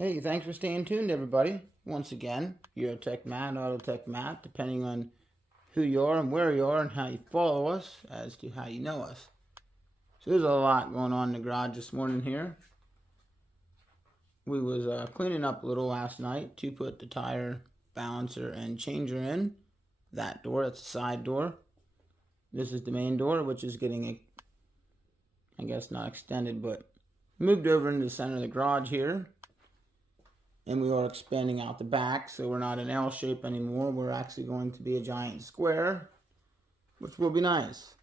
Hey, thanks for staying tuned, everybody. Once again, you're Tech Matt, Auto Tech Matt, depending on who you are and where you are and how you follow us as to how you know us. So there's a lot going on in the garage this morning here. We was cleaning up a little last night to put the tire balancer and changer in. That door, that's the side door. This is the main door, which is getting, I guess not extended, but moved over into the center of the garage here. And we are expanding out the back, so we're not an L shape anymore. We're actually going to be a giant square, which will be nice.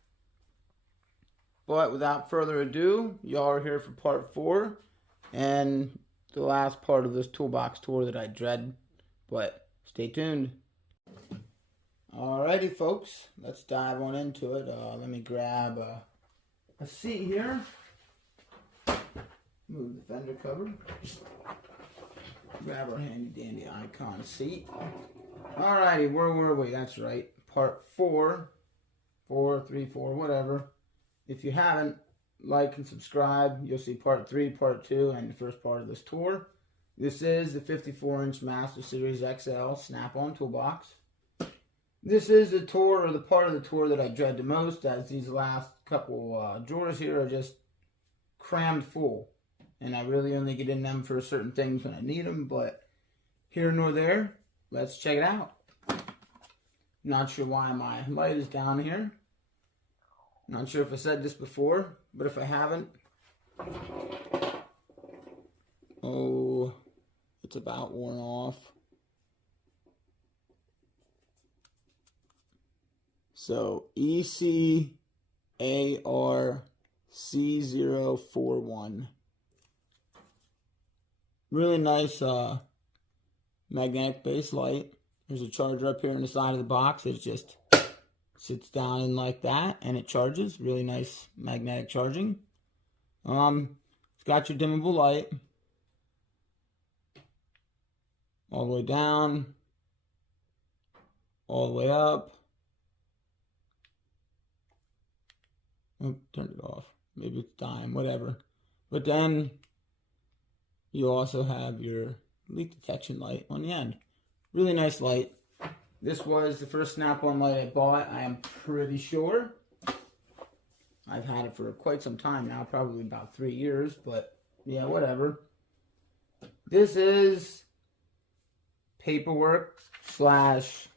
But without further ado, y'all are here for part 4 and the last part of this toolbox tour that I dread. But stay tuned. Alrighty, folks, let's dive on into it. Let me grab a seat here. Move the fender cover. Grab our handy dandy icon seat. Alrighty, where were we? That's right, part 4, 3, 4, whatever. If you haven't, like and subscribe. You'll see part 3, part 2, and the first part of this tour. This is the 54-inch Master Series XL Snap-on toolbox. This is the tour, or the part of the tour that I dread the most, as these last couple drawers here are just crammed full. And I really only get in them for certain things when I need them, but here nor there, let's check it out. Not sure why my light is down here. Not sure if I said this before, but if I haven't, oh, it's about worn off. So ECARC041. Really nice magnetic base light. There's a charger up here on the side of the box. It just sits down in like that and it charges. Really nice magnetic charging. It's got your dimmable light all the way down, all the way up. Oh, turned it off. Maybe it's dying, whatever. But then you also have your leak detection light on the end. Really nice light. This was the first Snap-on light I bought, I am pretty sure. I've had it for quite some time now, probably about 3 years, but yeah, whatever. This is paperwork slash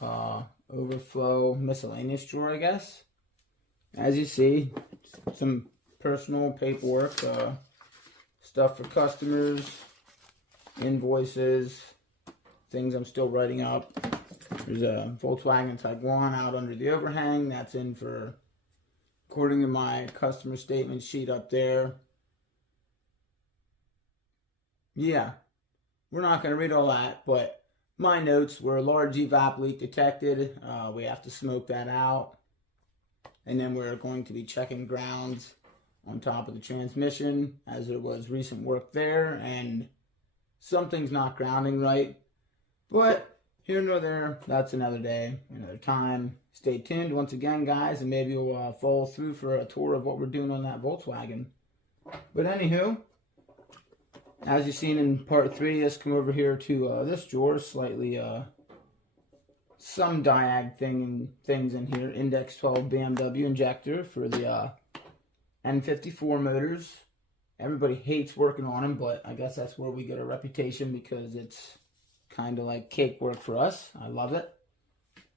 overflow miscellaneous drawer, I guess. As you see, some personal paperwork, stuff for customers, invoices, things I'm still writing up. There's a Volkswagen Tiguan out under the overhang. That's in for, according to my customer statement sheet up there. Yeah, we're not going to read all that, but my notes were large evap leak detected. We have to smoke that out. And then we're going to be checking grounds on top of the transmission, as there was recent work there, and something's not grounding right. But here nor there, that's another day, another time. Stay tuned once again, guys, and maybe we'll follow through for a tour of what we're doing on that Volkswagen. But anywho, as you've seen in part 3, let's come over here to this drawer. Slightly some diag things in here. Index 12 BMW injector for the N54 motors. Everybody hates working on them, but I guess that's where we get a reputation, because it's kind of like cake work for us. I love it.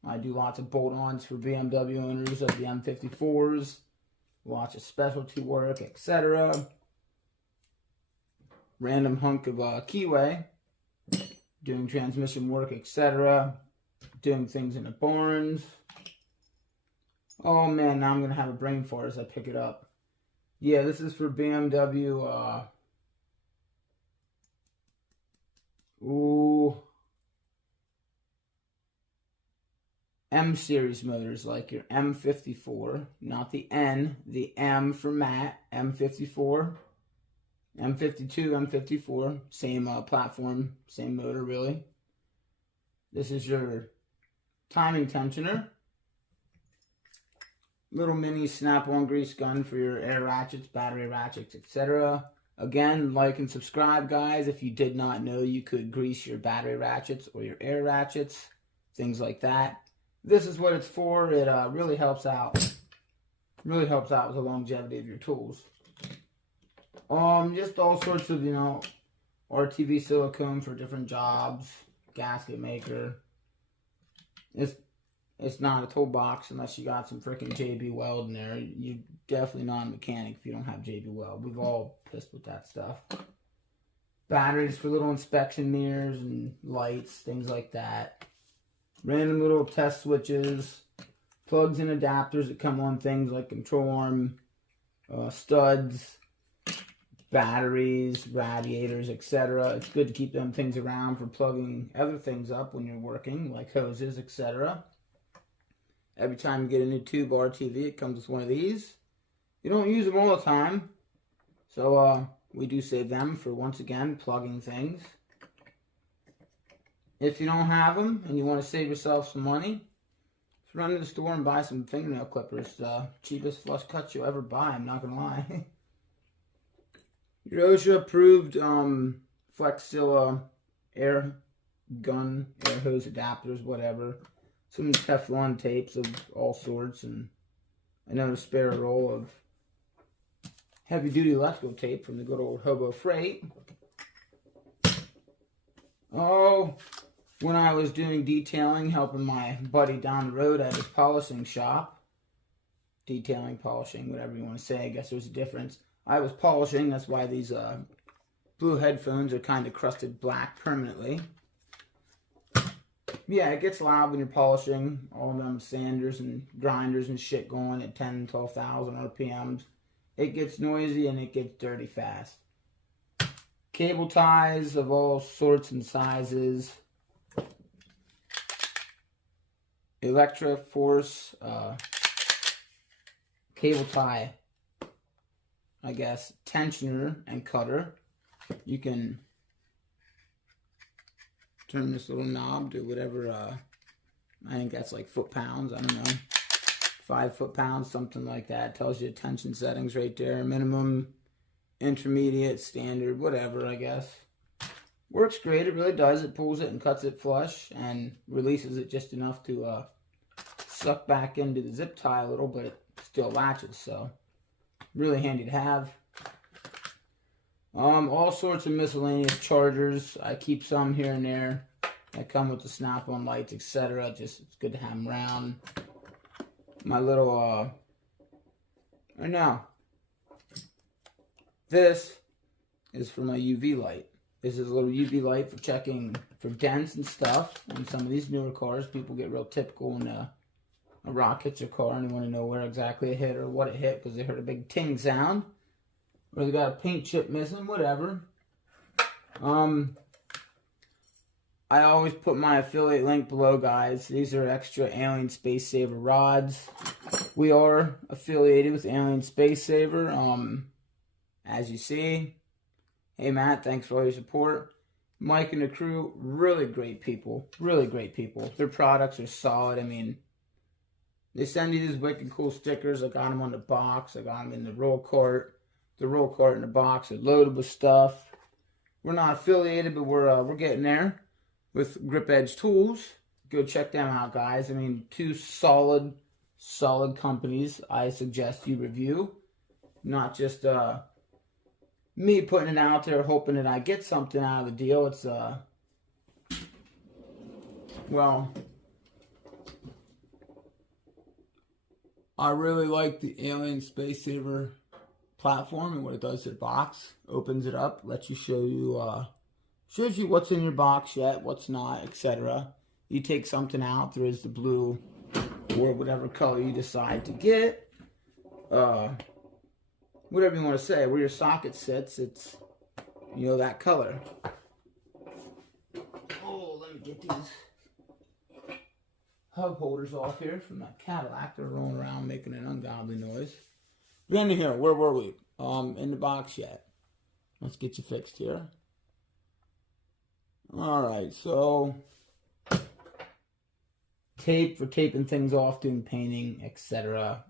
I do lots of bolt-ons for BMW owners of the M54s, lots of specialty work, etc. Random hunk of keyway, doing transmission work, etc. Doing things in the barns. Oh man, now I'm going to have a brain fart as I pick it up. Yeah, this is for BMW, M series motors, like your M54, not the N, the M for Matt, M54, M52, M54, same platform, same motor really. This is your timing tensioner. Little mini snap-on grease gun for your air ratchets, battery ratchets, etc. Again, like and subscribe, guys. If you did not know, you could grease your battery ratchets or your air ratchets, things like that. This is what it's for. It really helps out. Really helps out with the longevity of your tools. Just all sorts of, RTV silicone for different jobs, gasket maker. It's not a toolbox unless you got some freaking JB Weld in there. You're definitely not a mechanic if you don't have JB Weld. We've all pissed with that stuff. Batteries for little inspection mirrors and lights, things like that. Random little test switches. Plugs and adapters that come on things like control arm, studs, batteries, radiators, etc. It's good to keep them things around for plugging other things up when you're working, like hoses, etc. Every time you get a new tube RTV, it comes with one of these. You don't use them all the time, so we do save them for, once again, plugging things. If you don't have them and you want to save yourself some money, just run to the store and buy some fingernail clippers. The cheapest flush cuts you'll ever buy, I'm not going to lie. Your OSHA approved Flexilla air gun, air hose adapters, whatever. Some Teflon tapes of all sorts, and another spare roll of heavy duty electrical tape from the good old Hobo Freight. Oh, when I was doing detailing, helping my buddy down the road at his polishing shop, detailing, polishing, whatever you want to say, I guess there's a difference. I was polishing, that's why these blue headphones are kind of crusted black permanently. Yeah, it gets loud when you're polishing. All them sanders and grinders and shit going at 10, 12,000 RPMs. It gets noisy and it gets dirty fast. Cable ties of all sorts and sizes. Electric force cable tie, I guess, tensioner and cutter. You can turn this little knob to whatever, I think that's like foot-pounds, I don't know, 5 foot-pounds, something like that. Tells you tension settings right there, minimum, intermediate, standard, whatever, I guess. Works great, it really does. It pulls it and cuts it flush and releases it just enough to suck back into the zip tie a little, but it still latches, so really handy to have. All sorts of miscellaneous chargers. I keep some here and there that come with the snap-on lights, etc. Just, it's good to have them around. My little, right now, this is for my UV light. This is a little UV light for checking for dents and stuff. On some of these newer cars, people get real typical when a rock hits your car and they want to know where exactly it hit or what it hit because they heard a big ting sound. Or they got a paint chip missing, whatever. I always put my affiliate link below, guys. These are extra Alien Space Saver rods. We are affiliated with Alien Space Saver. As you see. Hey, Matt, thanks for all your support. Mike and the crew, really great people. Really great people. Their products are solid. I mean, they send you these wicked cool stickers. I got them on the box. I got them in the roll cart. The roll cart in the box are loaded with stuff. We're not affiliated, but we're getting there with Grip Edge Tools. Go check them out, guys. I mean, 2 solid companies I suggest you review. Not just me putting it out there hoping that I get something out of the deal. It's well, I really like the Alien Space Saver platform and what it does to the box. Opens it up, lets you shows you what's in your box yet, what's not, etc. You take something out, there is the blue or whatever color you decide to get. Whatever you want to say, where your socket sits, it's, that color. Oh, let me get these hub holders off here from that Cadillac. They're rolling around making an ungodly noise. We're into here. Where were we? In the box yet. Let's get you fixed here. Alright, so tape for taping things off, doing painting, etc.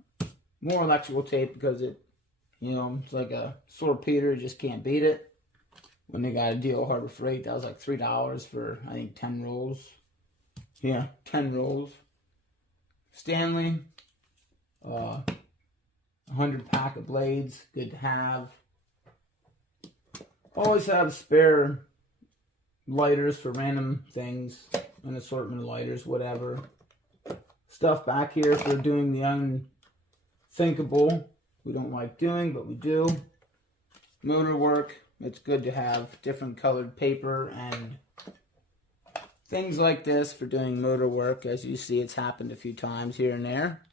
More electrical tape because it You know, it's like a torpedo, just can't beat it. When they got a deal Harbor Freight, that was like $3 for, I think, 10 rolls. Yeah, 10 rolls. Stanley, 100 pack of blades, good to have. Always have spare lighters for random things, an assortment of lighters, whatever. Stuff back here for doing the unthinkable. We don't like doing, but we do. Motor work, it's good to have different colored paper and things like this for doing motor work. As you see, it's happened a few times here and there.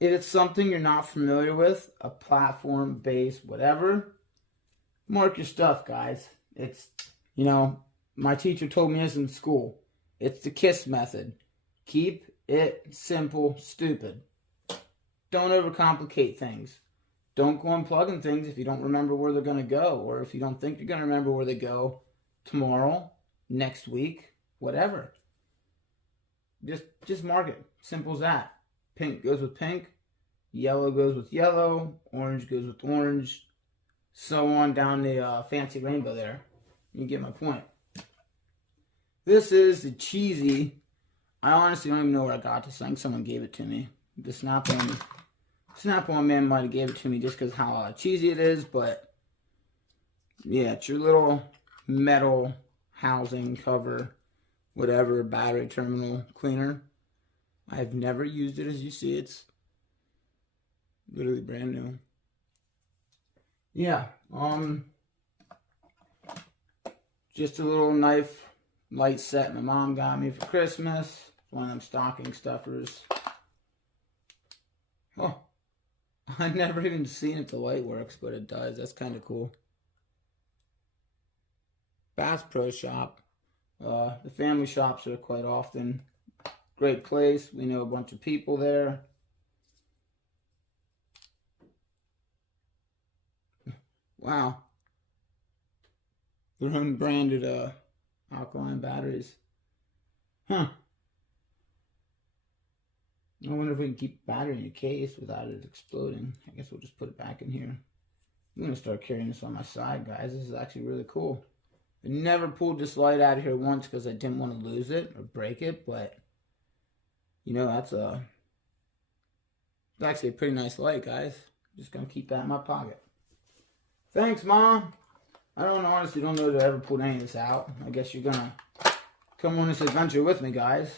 If it's something you're not familiar with, a platform, base, whatever, mark your stuff, guys. It's, you know, my teacher told me this in school. It's the KISS method. Keep it simple, stupid. Don't overcomplicate things. Don't go unplugging things if you don't remember where they're going to go, or if you don't think you're going to remember where they go tomorrow, next week, whatever. Just mark it. Simple as that. Pink goes with pink, yellow goes with yellow, orange goes with orange, so on down the fancy rainbow there. You get my point. This is the cheesy. I honestly don't even know where I got this thing. Someone gave it to me. The Snap-on man might have gave it to me just because how cheesy it is, but yeah, it's your little metal housing cover, whatever, battery terminal cleaner. I've never used it. As you see, it's literally brand new. Yeah, just a little knife light set my mom got me for Christmas. One of them stocking stuffers. Oh, I've never even seen if the light works, but it does. That's kind of cool. Bass Pro Shop. The family shops are quite often great place. We know a bunch of people there. Wow. Their own branded alkaline batteries. Huh. I wonder if we can keep the battery in your case without it exploding. I guess we'll just put it back in here. I'm going to start carrying this on my side, guys. This is actually really cool. I never pulled this light out of here once because I didn't want to lose it or break it, but you know, it's actually a pretty nice light, guys. Just going to keep that in my pocket. Thanks, Mom. I honestly don't know that I ever pulled any of this out. I guess you're going to come on this adventure with me, guys.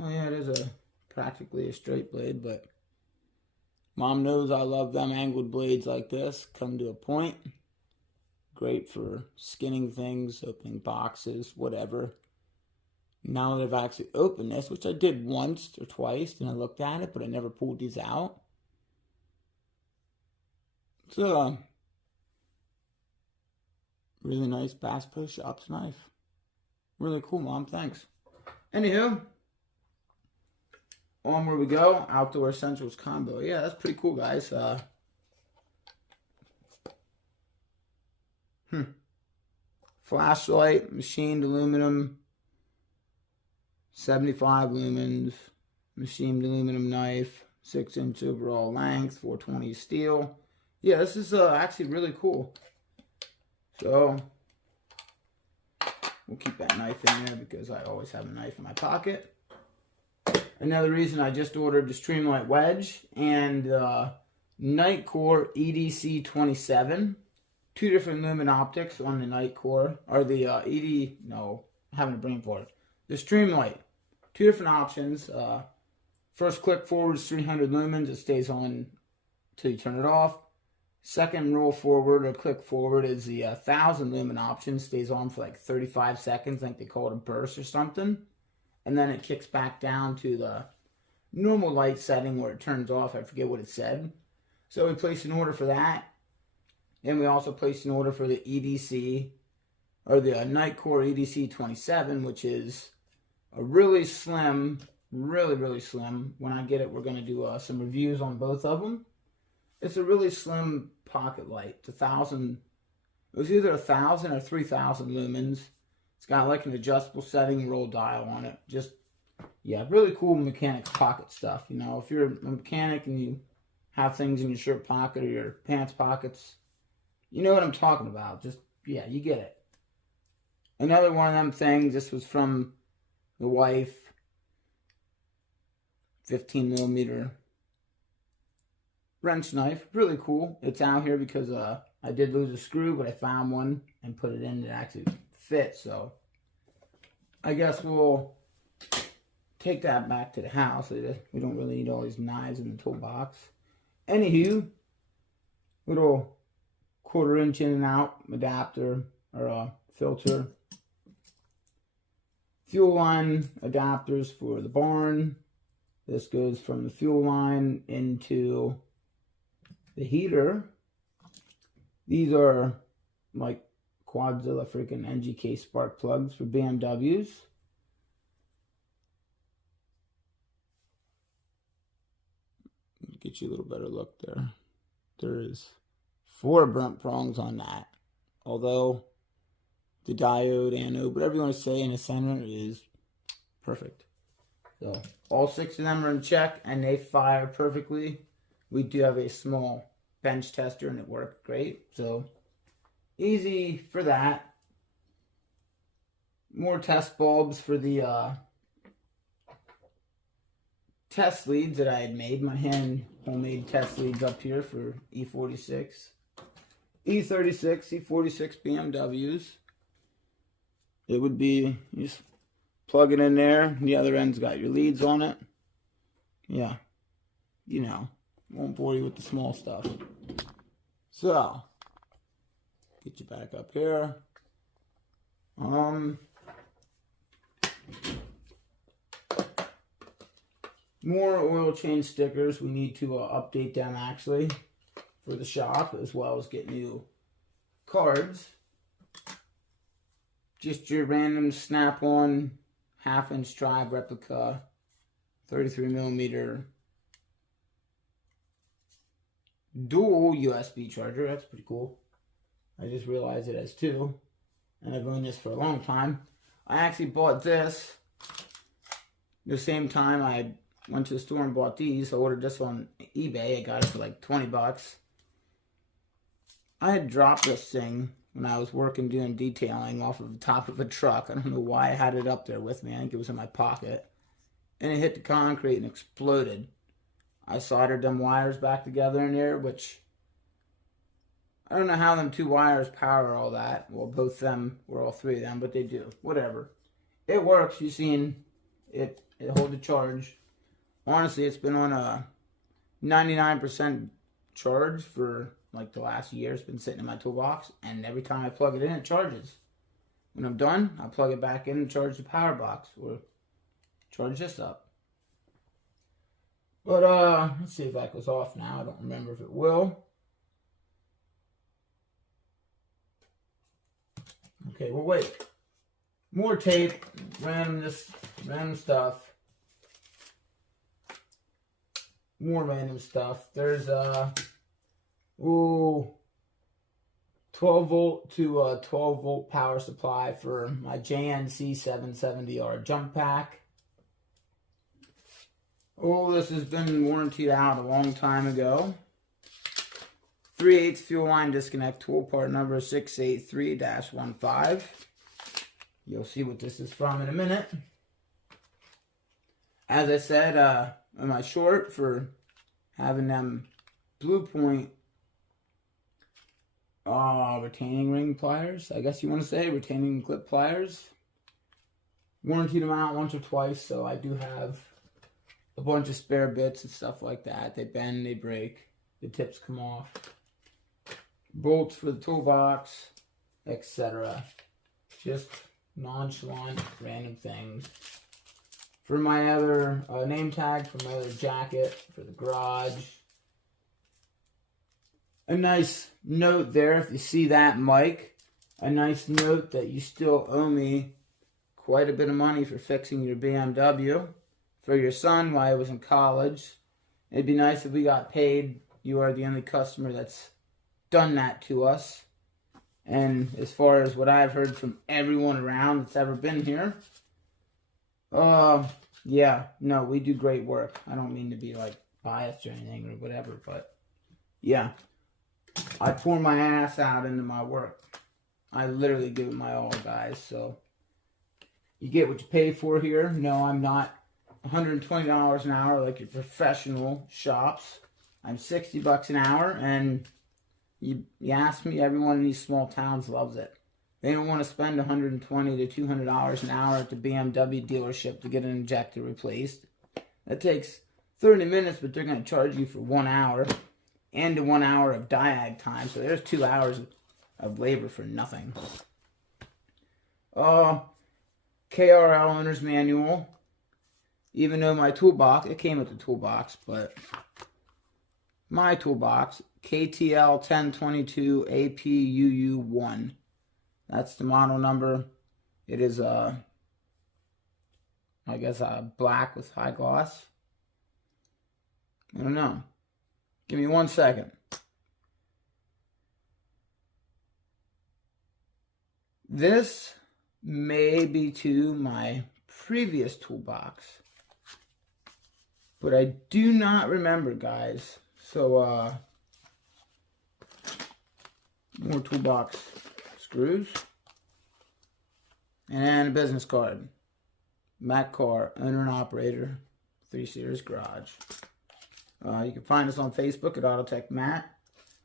Oh yeah, it is practically a straight blade, but Mom knows I love them angled blades like this. Come to a point. Great for skinning things, opening boxes, whatever. Now that I've actually opened this, which I did once or twice, and I looked at it, but I never pulled these out. It's a really nice Bass Pro Shops knife. Really cool, Mom. Thanks. Anywho, on where we go, Outdoor Essentials combo. Yeah, that's pretty cool, guys. Flashlight, machined aluminum, 75 lumens, machined aluminum knife, 6-inch overall length, 420 steel. Yeah, this is actually really cool. So we'll keep that knife in there because I always have a knife in my pocket. Another reason I just ordered the Streamlight Wedge and Nightcore EDC 27. Two different lumen optics on the Nightcore, or the I'm having a brain fart. The Streamlight, two different options. First click forward is 300 lumens, it stays on until you turn it off. Second roll forward or click forward is the 1000 lumen option, stays on for like 35 seconds, I think they call it a burst or something. And then it kicks back down to the normal light setting where it turns off, I forget what it said. So we placed an order for that. And we also placed an order for the EDC, or the Nightcore EDC 27, which is a really slim, really slim. When I get it, we're going to do some reviews on both of them. It's a really slim pocket light. It's 1,000, it was either 1,000 or 3,000 lumens. It's got like an adjustable setting roll dial on it. Just yeah, really cool mechanic pocket stuff. You know, if you're a mechanic and you have things in your shirt pocket or your pants pockets, you know what I'm talking about. Just, yeah, you get it. Another one of them things, this was from the wife, 15 millimeter wrench knife. Really cool. It's out here because I did lose a screw, but I found one and put it in that actually fits. So I guess we'll take that back to the house. We don't really need all these knives in the toolbox. Anywho, little 1/4 inch in and out adapter or filter. Fuel line adapters for the barn. This goes from the fuel line into the heater. These are like Quadzilla freaking NGK spark plugs for BMWs. Get you a little better look there. There is 4 burnt prongs on that. Although the diode, anode, whatever you want to say in the center is perfect. So all 6 of them are in check and they fire perfectly. We do have a small bench tester and it worked great. So easy for that. More test bulbs for the test leads that I had made. My homemade test leads up here for E46, E36, E46 BMWs. It would be, you just plug it in there. The other end's got your leads on it. Yeah, you know, won't bore you with the small stuff. So, get you back up here. More oil change stickers. We need to update them actually for the shop, as well as get new cards. Just your random snap-on 1/2 inch drive replica 33 millimeter dual USB charger. That's pretty cool. I just realized it has 2, and I've owned this for a long time. I actually bought this the same time I went to the store and bought these. I ordered this on eBay. I got it for like 20 bucks. I had dropped this thing when I was working doing detailing off of the top of a truck. I don't know why I had it up there with me. I think it was in my pocket. And it hit the concrete and exploded. I soldered them wires back together in there, which I don't know how them 2 wires power all that. Well, both them, or all 3 of them, but they do. Whatever. It works. You've seen it hold the charge. Honestly, it's been on a 99% charge for like the last year. It's been sitting in my toolbox, and every time I plug it in, it charges. When I'm done, I plug it back in and charge the power box, or charge this up. But let's see if that goes off now. I don't remember if it will. Okay, well, wait. More tape, random stuff. More random stuff. There's 12 volt to 12 volt power supply for my JNC 770R jump pack. Oh, this has been warrantied out a long time ago. 3/8 fuel line disconnect tool, part number 683-15. You'll see what this is from in a minute. As I said, am I short for having them Blue Point retaining ring pliers? I guess you want to say retaining clip pliers. Warrantied them out once or twice, so I do have a bunch of spare bits and stuff like that. They bend, they break, the tips come off. Bolts for the toolbox, etc. Just nonchalant, random things. For my other name tag, for my other jacket, for the garage. A nice note there, if you see that, Mike. A nice note that you still owe me quite a bit of money for fixing your BMW. For your son while he was in college. It'd be nice if we got paid. You are the only customer that's done that to us. And as far as what I've heard from everyone around that's ever been here, Yeah, no, we do great work. I don't mean to be like biased or anything or whatever, but yeah, I pour my ass out into my work. I literally give it my all, guys. So you get what you pay for here. No, I'm not $120 an hour like your professional shops. I'm $60 an hour, and you ask me, everyone in these small towns loves it. They don't want to spend $120 to $200 an hour at the BMW dealership to get an injector replaced. That takes 30 minutes, but they're going to charge you for 1 hour and the 1 hour of diag time. So there's 2 hours of labor for nothing. KRL owner's manual. Even though my toolbox, it came with the toolbox, but my toolbox, KTL 1022 APUU1. That's the model number. It is I guess black with high gloss. I don't know. Give me 1 second. This may be to my previous toolbox, but I do not remember, guys. So more toolbox screws and a business card. Matt Carr, owner and operator, 3 Series Garage. You can find us on Facebook at Autotech Matt.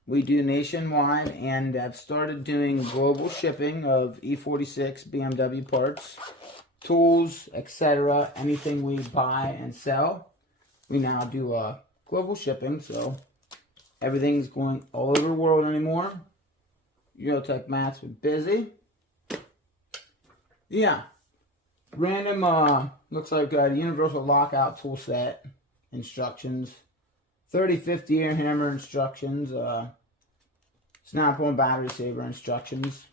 We do nationwide and have started doing global shipping of E46 BMW parts, tools, etc. Anything we buy and sell, we now do global shipping. So everything's going all over the world anymore. Autotech Matt's been busy. Yeah. Random, looks like a universal lockout tool set instructions. 3050 air hammer instructions. Snap-on battery saver instructions.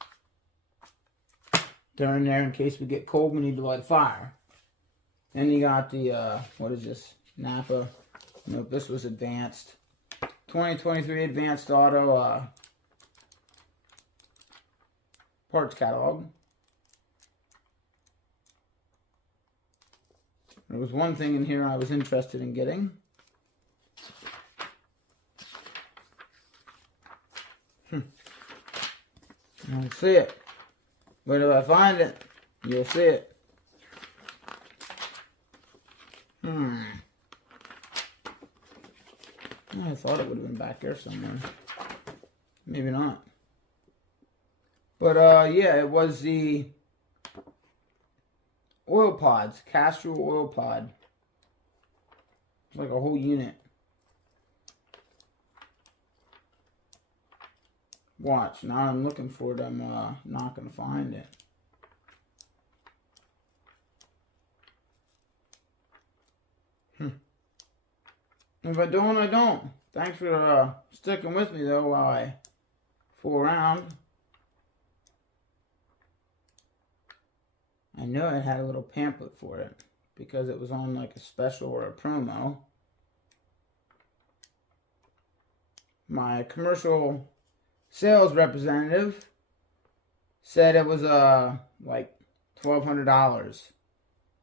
They're in there in case we get cold, we need to light a fire. Then you got the, what is this? Napa. Nope, this was advanced. 2023 Advanced Auto parts catalog. There was one thing in here I was interested in getting. I don't see it. But if I find it, you'll see it. I thought it would have been back there somewhere. Maybe not. But yeah, it was the oil pods, Castrol oil pod. It's like a whole unit. Watch, now I'm looking for it, I'm not going to find it. If I don't, I don't. Thanks for sticking with me though while I fool around. I know it had a little pamphlet for it because it was on like a special or a promo. My commercial sales representative said it was like $1,200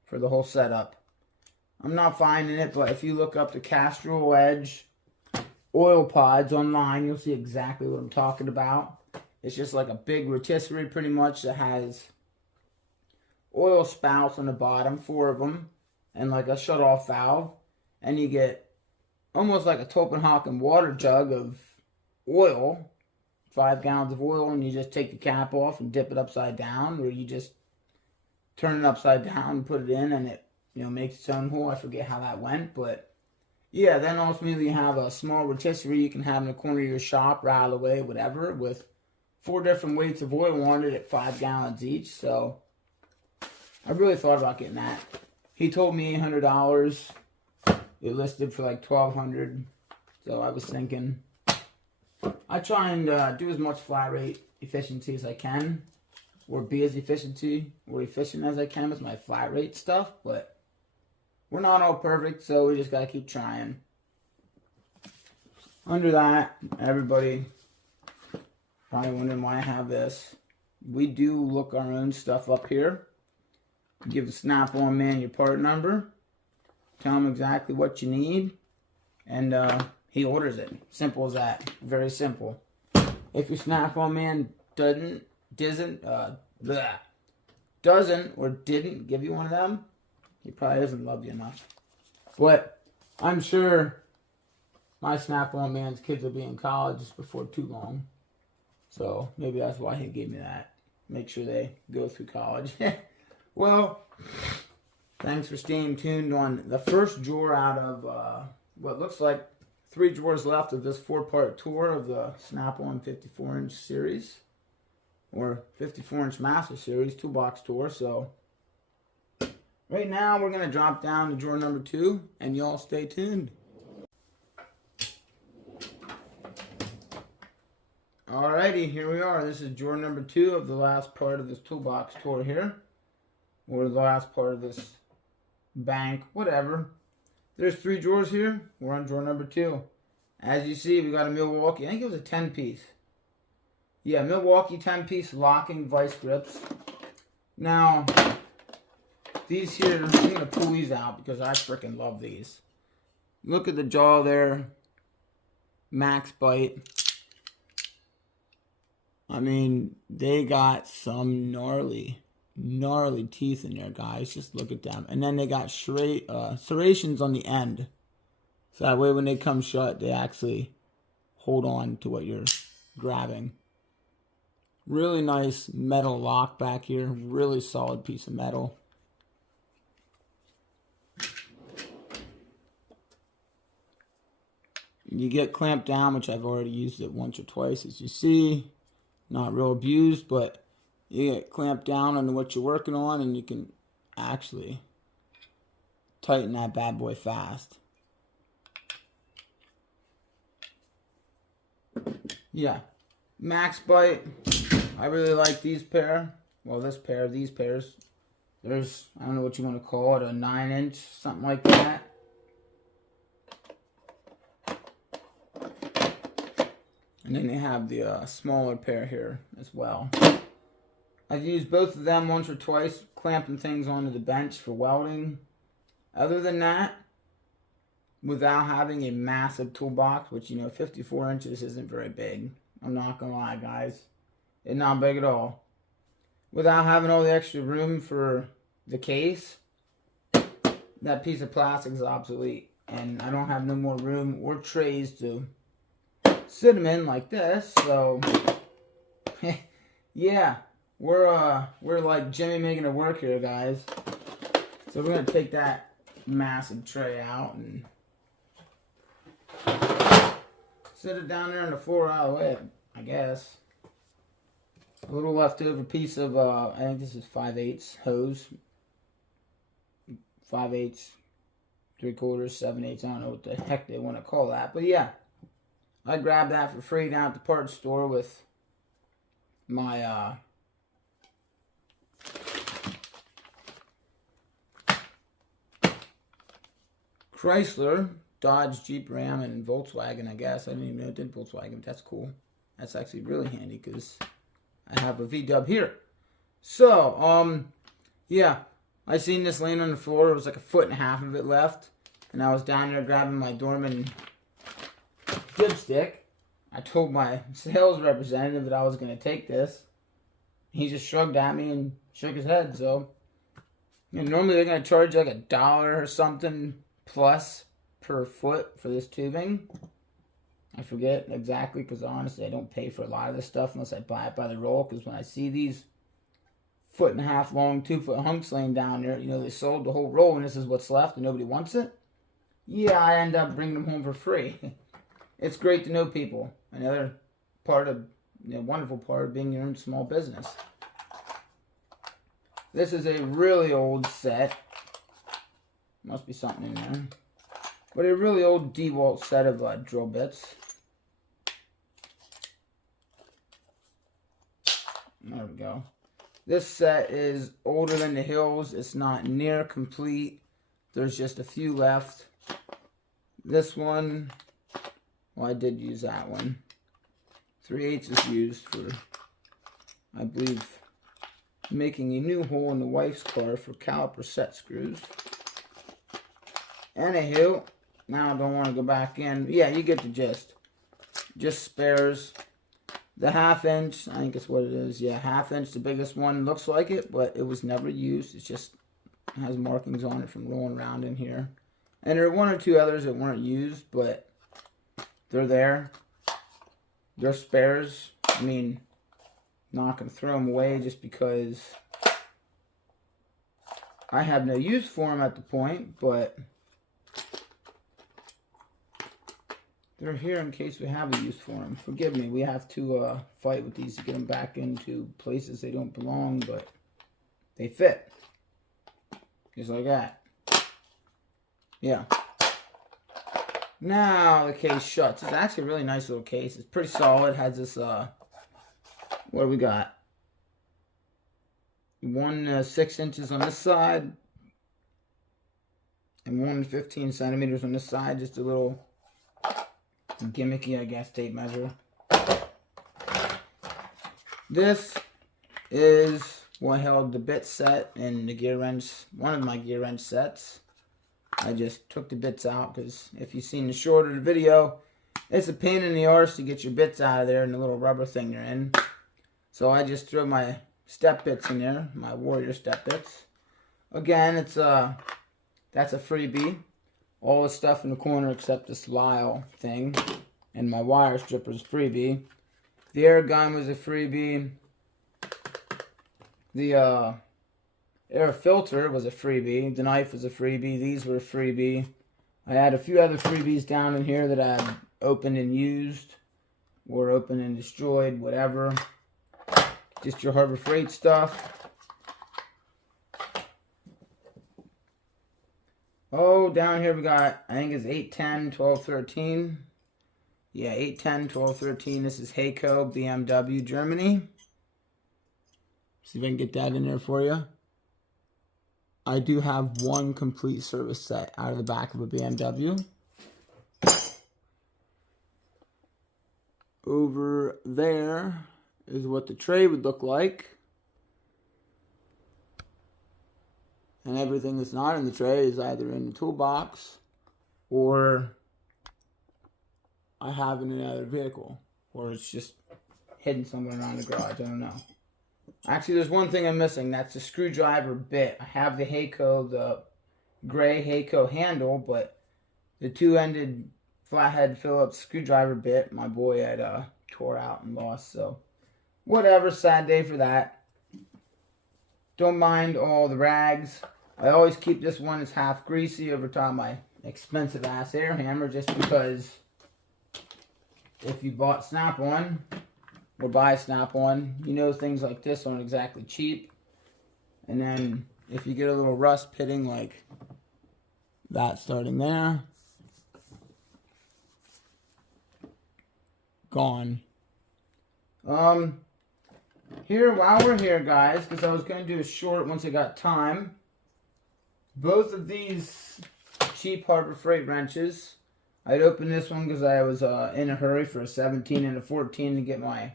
for the whole setup. I'm not finding it, but if you look up the Castrol Edge oil pods online, you'll see exactly what I'm talking about. It's just like a big rotisserie pretty much that has oil spouts on the bottom, 4 of them, and like a shut-off valve. And you get almost like a Topenhaken water jug of oil, 5 gallons of oil, and you just take the cap off and dip it upside down, or you just turn it upside down and put it in, and it makes its own hole. I forget how that went, but yeah, then ultimately you have a small rotisserie you can have in the corner of your shop, rattle away, whatever, with 4 different weights of oil on it at 5 gallons each. So I really thought about getting that. He told me $800. It listed for like $1,200. So I was thinking, I try and do as much flat rate efficiency as I can, or be as efficient as I can with my flat rate stuff, but we're not all perfect, so we just gotta keep trying. Under that, everybody probably wondering why I have this. We do look our own stuff up here. Give the Snap-on man your part number. Tell him exactly what you need, and he orders it. Simple as that. Very simple. If your Snap-on man doesn't or didn't give you one of them, he probably doesn't love you enough. But I'm sure my Snap-on man's kids will be in college before too long. So maybe that's why he gave me that. Make sure they go through college. Well, thanks for staying tuned on the first drawer out of what looks like 3 drawers left of this 4-part tour of the Snap-on 54-inch series. Or 54-inch Master Series Toolbox Tour. So right now we're going to drop down to drawer number 2, and y'all stay tuned. Alrighty, here we are. This is drawer number 2 of the last part of this Toolbox Tour here. Or the last part of this bank, whatever. There's 3 drawers here. We're on drawer number 2. As you see, we got a Milwaukee. I think it was a 10-piece. Yeah, Milwaukee 10-piece locking vice grips. Now, these here, I'm going to pull these out because I freaking love these. Look at the jaw there. Max bite. I mean, they got some gnarly teeth in there, guys. Just look at them. And then they got serrations on the end. So that way when they come shut, they actually hold on to what you're grabbing. Really nice metal lock back here. Really solid piece of metal. You get clamped down, which I've already used it once or twice, as you see. Not real abused, but you get clamped down on what you're working on, and you can actually tighten that bad boy fast. Yeah, max bite. I really like these pair. Well, this pair, these pairs. There's, I don't know what you want to call it, a 9-inch, something like that. And then they have the smaller pair here as well. I've used both of them once or twice, clamping things onto the bench for welding. Other than that, without having a massive toolbox, which, you know, 54 inches isn't very big. I'm not going to lie, guys. It's not big at all. Without having all the extra room for the case, that piece of plastic is obsolete. And I don't have no more room or trays to sit them in like this. So, yeah, we're like Jimmy making it work here, guys. So we're going to take that massive tray out and sit it down there on the floor out of the way, I guess. A little leftover piece of, I think this is 5/8 hose. 5/8, 3/4, 7/8. I don't know what the heck they want to call that. But yeah, I grabbed that for free down at the parts store with my, Chrysler, Dodge, Jeep, Ram, and Volkswagen, I guess. I didn't even know it did Volkswagen, but that's cool. That's actually really handy because I have a V-dub here. So, yeah, I seen this laying on the floor. It was like 1.5 feet of it left. And I was down there grabbing my Dorman dipstick. I told my sales representative that I was going to take this. He just shrugged at me and shook his head. So, you know, normally they're going to charge like $1 or something plus per foot for this tubing. I forget exactly because honestly I don't pay for a lot of this stuff unless I buy it by the roll. Because when I see these 1.5 foot long, 2 foot hunks laying down there, you know, they sold the whole roll and this is what's left and nobody wants it. Yeah, I end up bringing them home for free. It's great to know people. Another part of, you know, wonderful part of being your own small business. This is a really old set. Must be something in there. But a really old DeWalt set of drill bits. There we go. This set is older than the hills. It's not near complete. There's just a few left. This one, well, I did use that one. 3/8 is used for, I believe, making a new hole in the wife's car for caliper set screws. Anywho, now I don't want to go back in. Yeah, you get the gist. Just spares. The 1/2 inch, I think it's what it is. Yeah, 1/2 inch, the biggest one. Looks like it, but it was never used. It just has markings on it from rolling around in here. And there are 1 or 2 others that weren't used, but they're there. They're spares. I mean, not going to throw them away just because I have no use for them at the point, but they're here in case we have a use for them. Forgive me, we have to fight with these to get them back into places they don't belong, but they fit. Just like that. Yeah. Now the case shuts. It's actually a really nice little case. It's pretty solid. It has this, what do we got? 1 6 inches on this side. And 1 15 centimeters on this side. Just a little gimmicky, I guess, tape measure. This is what held the bit set and the gear wrench, one of my gear wrench sets. I just took the bits out because if you've seen the short of the video, it's a pain in the arse to get your bits out of there and the little rubber thing they're in. So I just throw my step bits in there, my Warrior step bits. Again, it's that's a freebie. All the stuff in the corner except this Lyle thing and my wire stripper's freebie. The air gun was a freebie. The air filter was a freebie. The knife was a freebie. These were a freebie. I had a few other freebies down in here that I had opened and used, or opened and destroyed, whatever. Just your Harbor Freight stuff. Oh, down here we got, I think it's 8, 10, 12, 13. Yeah, 8, 10, 12, 13. This is Hayco, BMW, Germany. See if I can get that in there for you. I do have 1 complete service set out of the back of a BMW. Over there is what the tray would look like. And everything that's not in the tray is either in the toolbox or I have in another vehicle. Or it's just hidden somewhere around the garage. I don't know. Actually, there's one thing I'm missing. That's the screwdriver bit. I have the Hayco, the gray Hayco handle, but the 2-ended flathead Phillips screwdriver bit, my boy had tore out and lost. So, whatever. Sad day for that. Don't mind all the rags. I always keep this one as half greasy over top of my expensive ass air hammer just because if you bought Snap-on or buy Snap-on, you know things like this aren't exactly cheap. And then if you get a little rust pitting like that starting there, gone. Here, while we're here, guys, because I was going to do a short once I got time. Both of these cheap Harbor Freight wrenches. I'd opened this one because I was in a hurry for a 17 and a 14 to get my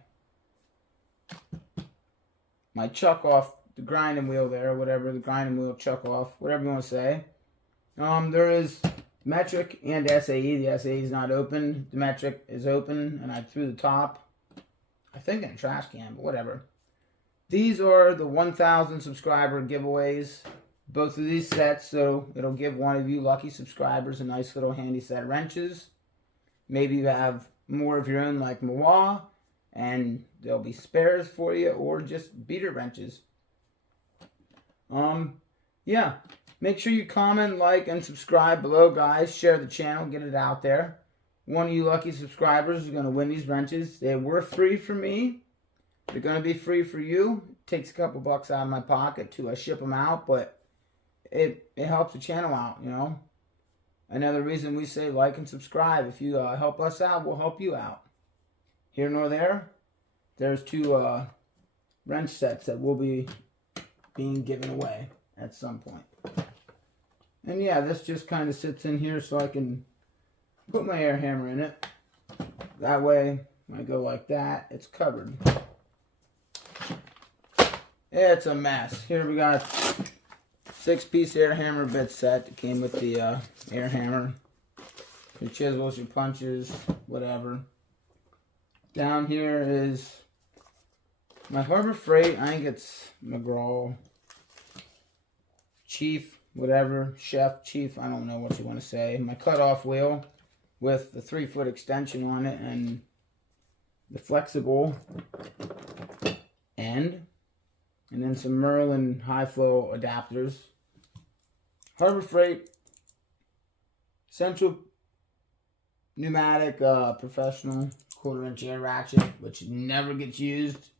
chuck off the grinding wheel there, whatever, the grinding wheel chuck off, whatever you want to say. There is metric and SAE. The SAE is not open. The metric is open, and I threw the top, I think, in a trash can, but whatever. These are the 1,000 subscriber giveaways. Both of these sets, so it'll give one of you lucky subscribers a nice little handy set of wrenches. Maybe you have more of your own like Mawa, and there'll be spares for you, or just beater wrenches. Yeah. Make sure you comment, like, and subscribe below, guys. Share the channel, get it out there. One of you lucky subscribers is going to win these wrenches. They were free for me. They're going to be free for you. It takes a couple bucks out of my pocket to ship them out, but it helps the channel out, you know. Another reason we say like and subscribe. If you help us out, we'll help you out. Here nor there, there's 2 wrench sets that will be being given away at some point. And yeah, this just kind of sits in here so I can put my air hammer in it. That way, when I go like that, it's covered. It's a mess. Here we got 6-piece air hammer bit set that came with the air hammer. Your chisels, your punches, whatever. Down here is my Harbor Freight. I think it's McGraw, Chief, whatever, Chef, Chief, I don't know what you want to say. My cutoff wheel with the 3-foot extension on it and the flexible end. And then some Merlin high flow adapters. Harbor Freight central pneumatic professional 1/4-inch air ratchet, which never gets used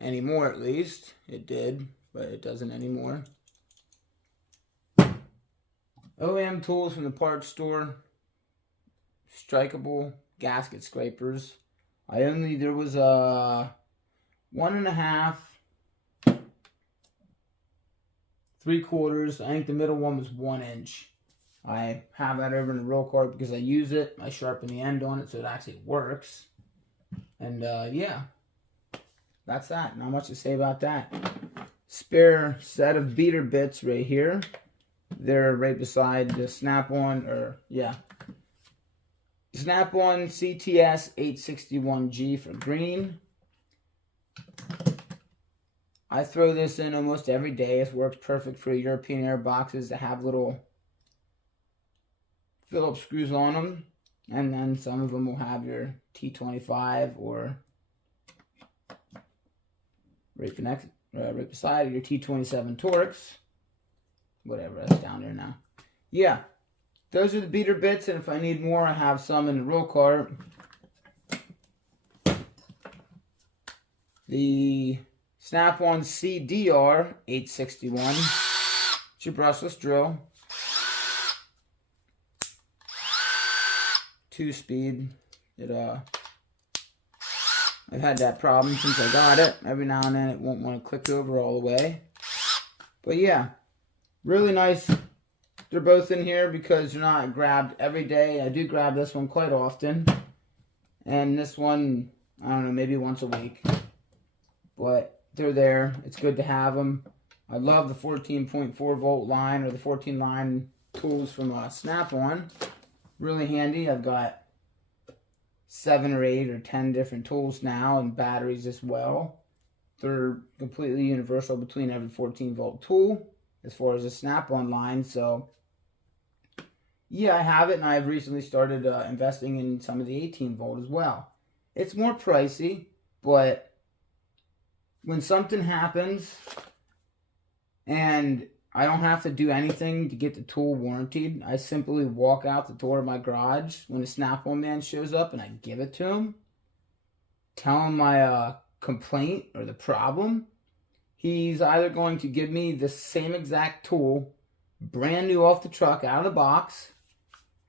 anymore, at least. It did, but it doesn't anymore. OEM tools from the parts store. Strikeable gasket scrapers. There was a 1.5, 3/4. I think the middle one was 1 inch. I have that over in the roll cart because I use it. I sharpen the end on it so it actually works. And yeah, that's that. Not much to say about that. Spare set of beater bits right here. They're right beside the Snap-on, Snap-on CTS 861G for green. I throw this in almost every day. It works perfect for European air boxes that have little Phillips screws on them. And then some of them will have your T25 or right beside your T27 Torx. Whatever, that's down there now. Yeah, those are the beater bits, and if I need more, I have some in the roll cart. The Snap-on CDR 861. It's your brushless drill. 2-speed. I've had that problem since I got it. Every now and then it won't want to click over all the way. But yeah, really nice. They're both in here because they're not grabbed every day. I do grab this one quite often. And this one, I don't know, maybe once a week. But they're there. It's good to have them. I love the 14.4 volt line or the 14 line tools from Snap-on. Really handy. I've got 7 or 8 or 10 different tools now and batteries as well. They're completely universal between every 14 volt tool as far as the Snap-on line. So yeah, I have it, and I've recently started investing in some of the 18 volt as well. It's more pricey, but when something happens and I don't have to do anything to get the tool warranted, I simply walk out the door of my garage when the Snap-on man shows up and I give it to him, tell him my complaint or the problem. He's either going to give me the same exact tool, brand new off the truck, out of the box,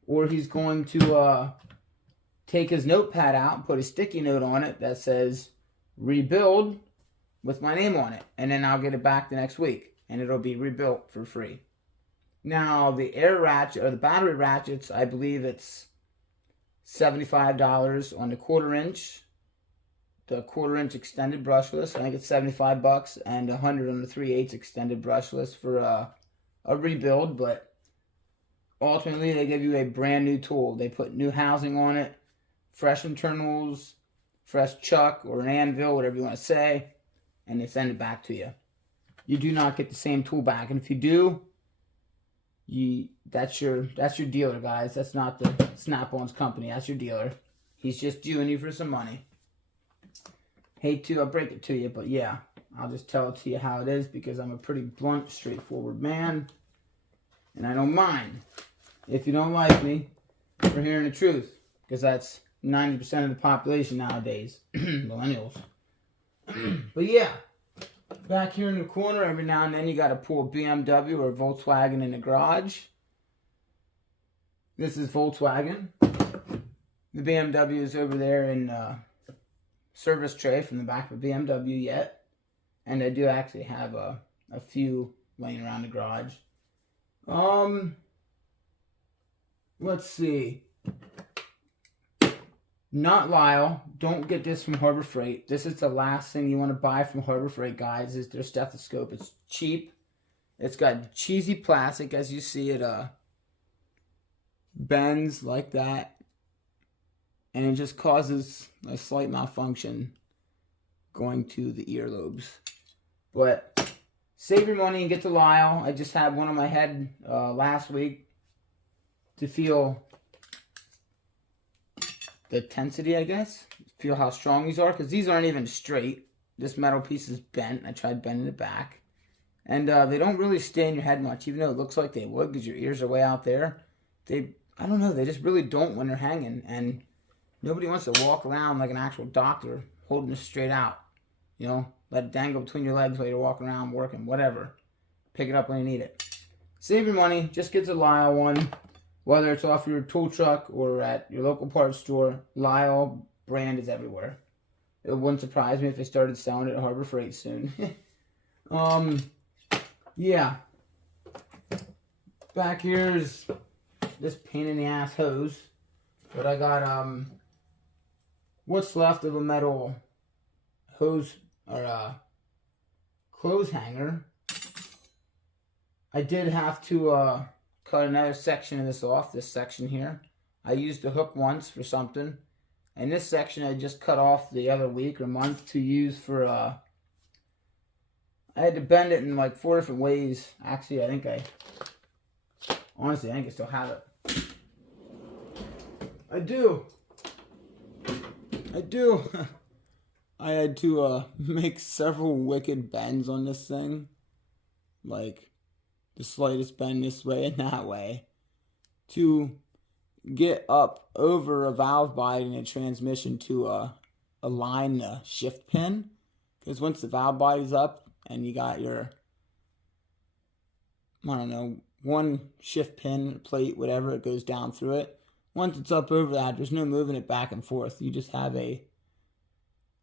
or he's going to take his notepad out and put a sticky note on it that says rebuild with my name on it, and then I'll get it back the next week and it'll be rebuilt for free. Now the air ratchet or the battery ratchets, I believe it's $75 on the 1/4-inch. The 1/4-inch extended brushless, I think it's $75, and $100 on the 3/8 extended brushless for a rebuild. But ultimately, they give you a brand new tool. They put new housing on it, fresh internals, fresh chuck or an anvil, whatever you want to say, and they send it back to you. You do not get the same tool back, and if you do, that's your dealer, guys. That's not the Snap-on's company. That's your dealer. He's just doing you for some money. Hate to break it to you, but yeah, I'll just tell it to you how it is because I'm a pretty blunt, straightforward man, and I don't mind if you don't like me for hearing the truth, because that's 90% of the population nowadays, millennials. But yeah, back here in the corner, every now and then you got to pull a BMW or a Volkswagen in the garage. This is Volkswagen. The BMW is over there in service tray from the back of a BMW yet. And I do actually have a few laying around the garage. Let's see. Not Lyle. Don't get this from Harbor Freight. This is the last thing you want to buy from Harbor Freight, guys, is their stethoscope. It's cheap. It's got cheesy plastic, as you see it bends like that. And it just causes a slight malfunction going to the earlobes. But save your money and get to Lyle. I just had one on my head last week to feel the tensity, I guess. Feel how strong these are, because these aren't even straight. This metal piece is bent. I tried bending it back. And they don't really stay in your head much, even though it looks like they would, because your ears are way out there. I don't know, they just really don't when they're hanging. And nobody wants to walk around like an actual doctor holding it straight out. You know, let it dangle between your legs while you're walking around, working, whatever. Pick it up when you need it. Save your money. Just get the Lyle one. Whether it's off your tool truck or at your local parts store, Lyle brand is everywhere. It wouldn't surprise me if they started selling it at Harbor Freight soon. Yeah. Back here's this pain in the ass hose. But I got what's left of a metal hose or clothes hanger. I did have to cut another section of this off, this section here. I used a hook once for something. And this section I just cut off the other week or month to use for I had to bend it in like 4 different ways. Actually, honestly, I think I still have it. I do. I had to make several wicked bends on this thing. Like the slightest bend this way and that way. To get up over a valve body in a transmission to align the shift pin. Because once the valve body's up and you got your, I don't know, one shift pin, plate, whatever, it goes down through it. Once it's up over that, there's no moving it back and forth. You just have a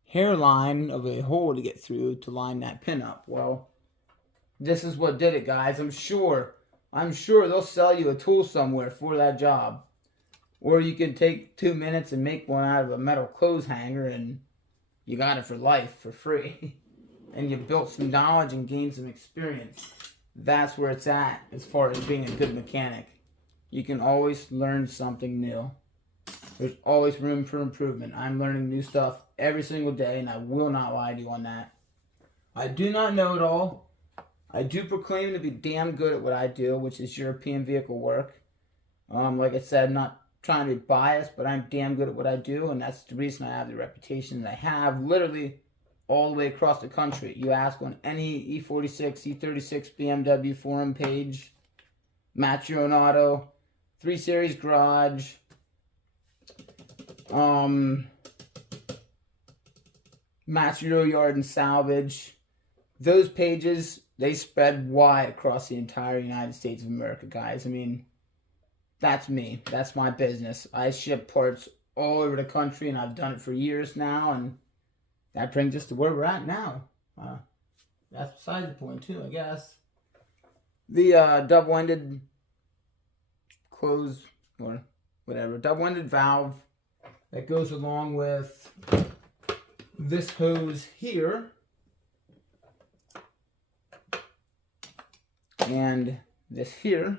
hairline of a hole to get through to line that pin up. Well, this is what did it, guys. I'm sure they'll sell you a tool somewhere for that job. Or you can take 2 minutes and make one out of a metal clothes hanger and you got it for life, for free. And you built some knowledge and gained some experience. That's where it's at as far as being a good mechanic. You can always learn something new. There's always room for improvement. I'm learning new stuff every single day, and I will not lie to you on that. I do not know it all. I do proclaim to be damn good at what I do, which is European vehicle work. Like I said, not trying to be biased, but I'm damn good at what I do, and that's the reason I have the reputation that I have, literally all the way across the country. You ask on any E46, E36 BMW forum page, Match Your Own Auto, 3 Series Garage, Match Your Own Yard and Salvage. Those pages, they spread wide across the entire United States of America, guys. I mean, that's me. That's my business. I ship parts all over the country, and I've done it for years now, and that brings us to where we're at now. That's beside the point, too, I guess. The double-ended close, or whatever, double-ended valve that goes along with this hose here. And this here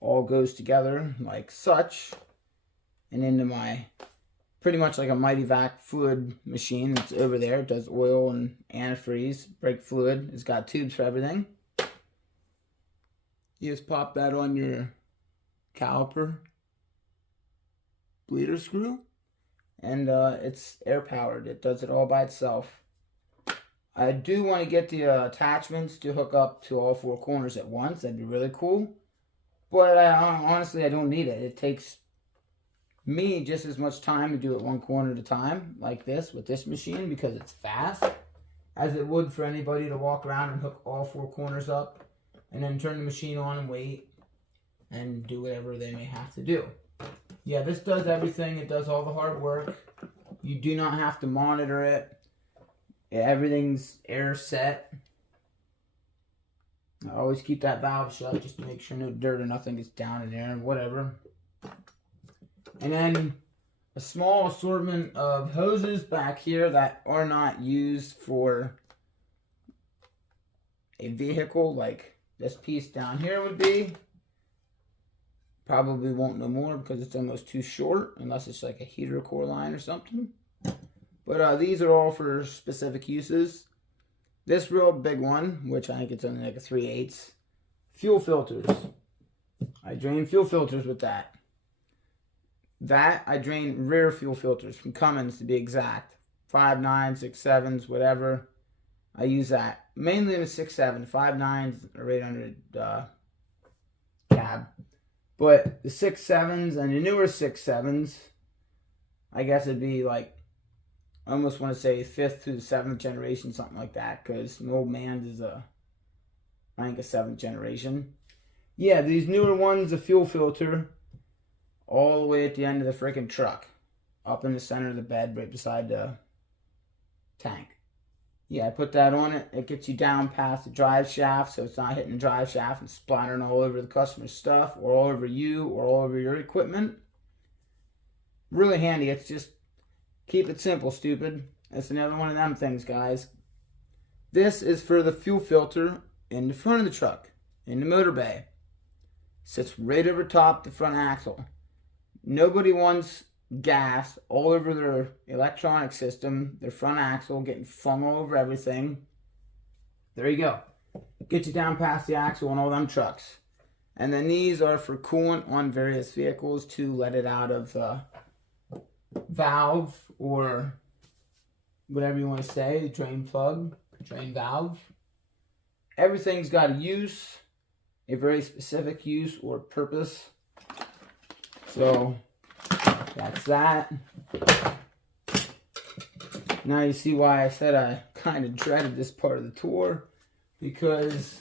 all goes together like such and into my, pretty much like a Mighty Vac fluid machine that's over there. It does oil and antifreeze, brake fluid. It's got tubes for everything. You just pop that on your caliper bleeder screw, and it's air powered. It does it all by itself. I do want to get the attachments to hook up to all 4 corners at once. That'd be really cool. But honestly, I don't need it. It takes me just as much time to do it 1 corner at a time, like this, with this machine, because it's fast, as it would for anybody to walk around and hook all 4 corners up, and then turn the machine on and wait, and do whatever they may have to do. Yeah, this does everything. It does all the hard work. You do not have to monitor it. Everything's air set. I always keep that valve shut just to make sure no dirt or nothing gets down in there and whatever. And then a small assortment of hoses back here that are not used for a vehicle, like this piece down here would be. Probably won't no more because it's almost too short, unless it's like a heater core line or something. But these are all for specific uses. This real big one, which I think it's only like a 3/8, fuel filters. I drain fuel filters with that. I drain rear fuel filters from Cummins, to be exact. 5.9, 6.7s, whatever. I use that. Mainly in the 6.7. 5.9s are 800 cab. But the 6.7s and the newer 6.7s, I guess it'd be like, I almost want to say 5th to the 7th generation, something like that. Because my old man's is I think a 7th generation. Yeah, these newer ones, the fuel filter, all the way at the end of the freaking truck, up in the center of the bed, right beside the tank. Yeah, I put that on it. It gets you down past the drive shaft, so it's not hitting the drive shaft and splattering all over the customer's stuff, or all over you, or all over your equipment. Really handy. It's just, keep it simple, stupid. That's another one of them things, guys. This is for the fuel filter in the front of the truck, in the motor bay. Sits right over top the front axle. Nobody wants gas all over their electronic system, their front axle, getting flung all over everything. There you go. Get you down past the axle on all them trucks. And then these are for coolant on various vehicles to let it out of valve, or whatever you want to say, drain plug, drain valve. Everything's got a use, a very specific use or purpose. So that's that. Now you see why I said I kind of dreaded this part of the tour, because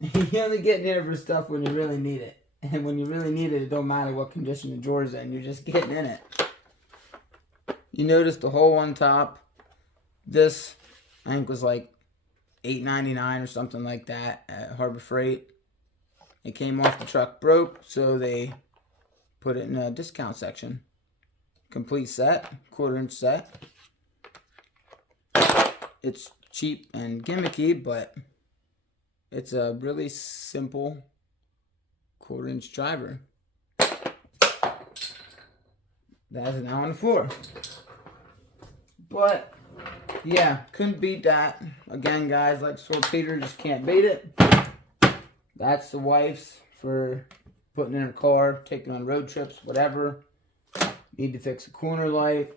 you only get in there for stuff when you really need it. And when you really need it, it don't matter what condition the drawer's in, you're just getting in it. You notice the hole on top. This, I think, was like $8.99 or something like that at Harbor Freight. It came off the truck broke, so they put it in a discount section. Complete set, 1/4-inch set. It's cheap and gimmicky, but it's a really simple 1/4-inch driver. That is now on the floor. But yeah, couldn't beat that. Again, guys, like Sword Peter, just can't beat it. That's the wife's for putting in her car, taking on road trips, whatever. Need to fix a corner light.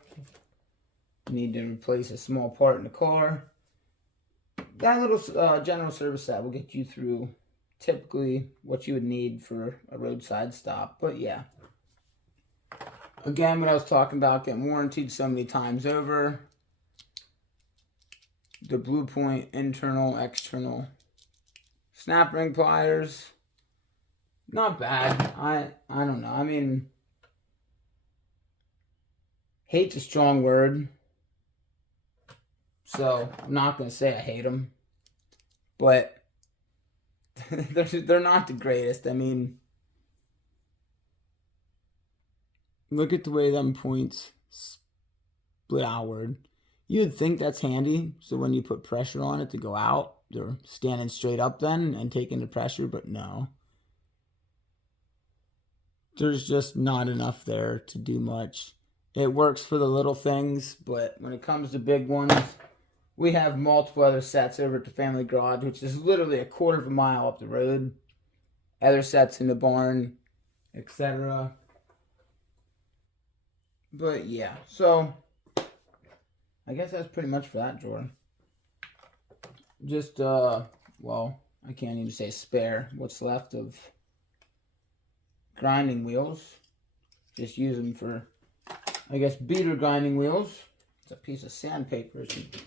Need to replace a small part in the car. That little general service set will get you through typically what you would need for a roadside stop. But yeah. Again, what I was talking about, getting warranted so many times over. The Blue Point internal, external snap ring pliers. Not bad. I don't know. I mean, hate's a strong word. So I'm not going to say I hate them. But they're not the greatest. I mean, look at the way them points split outward. You'd think that's handy, so when you put pressure on it to go out, they're standing straight up then and taking the pressure, but no. There's just not enough there to do much. It works for the little things, but when it comes to big ones, we have multiple other sets over at the Family Garage, which is literally a 1/4 mile up the road. Other sets in the barn, etc. But yeah, so I guess that's pretty much for that drawer. Just, well, I can't even say spare. What's left of grinding wheels. Just use them for, I guess, beater grinding wheels. It's a piece of sandpaper. It should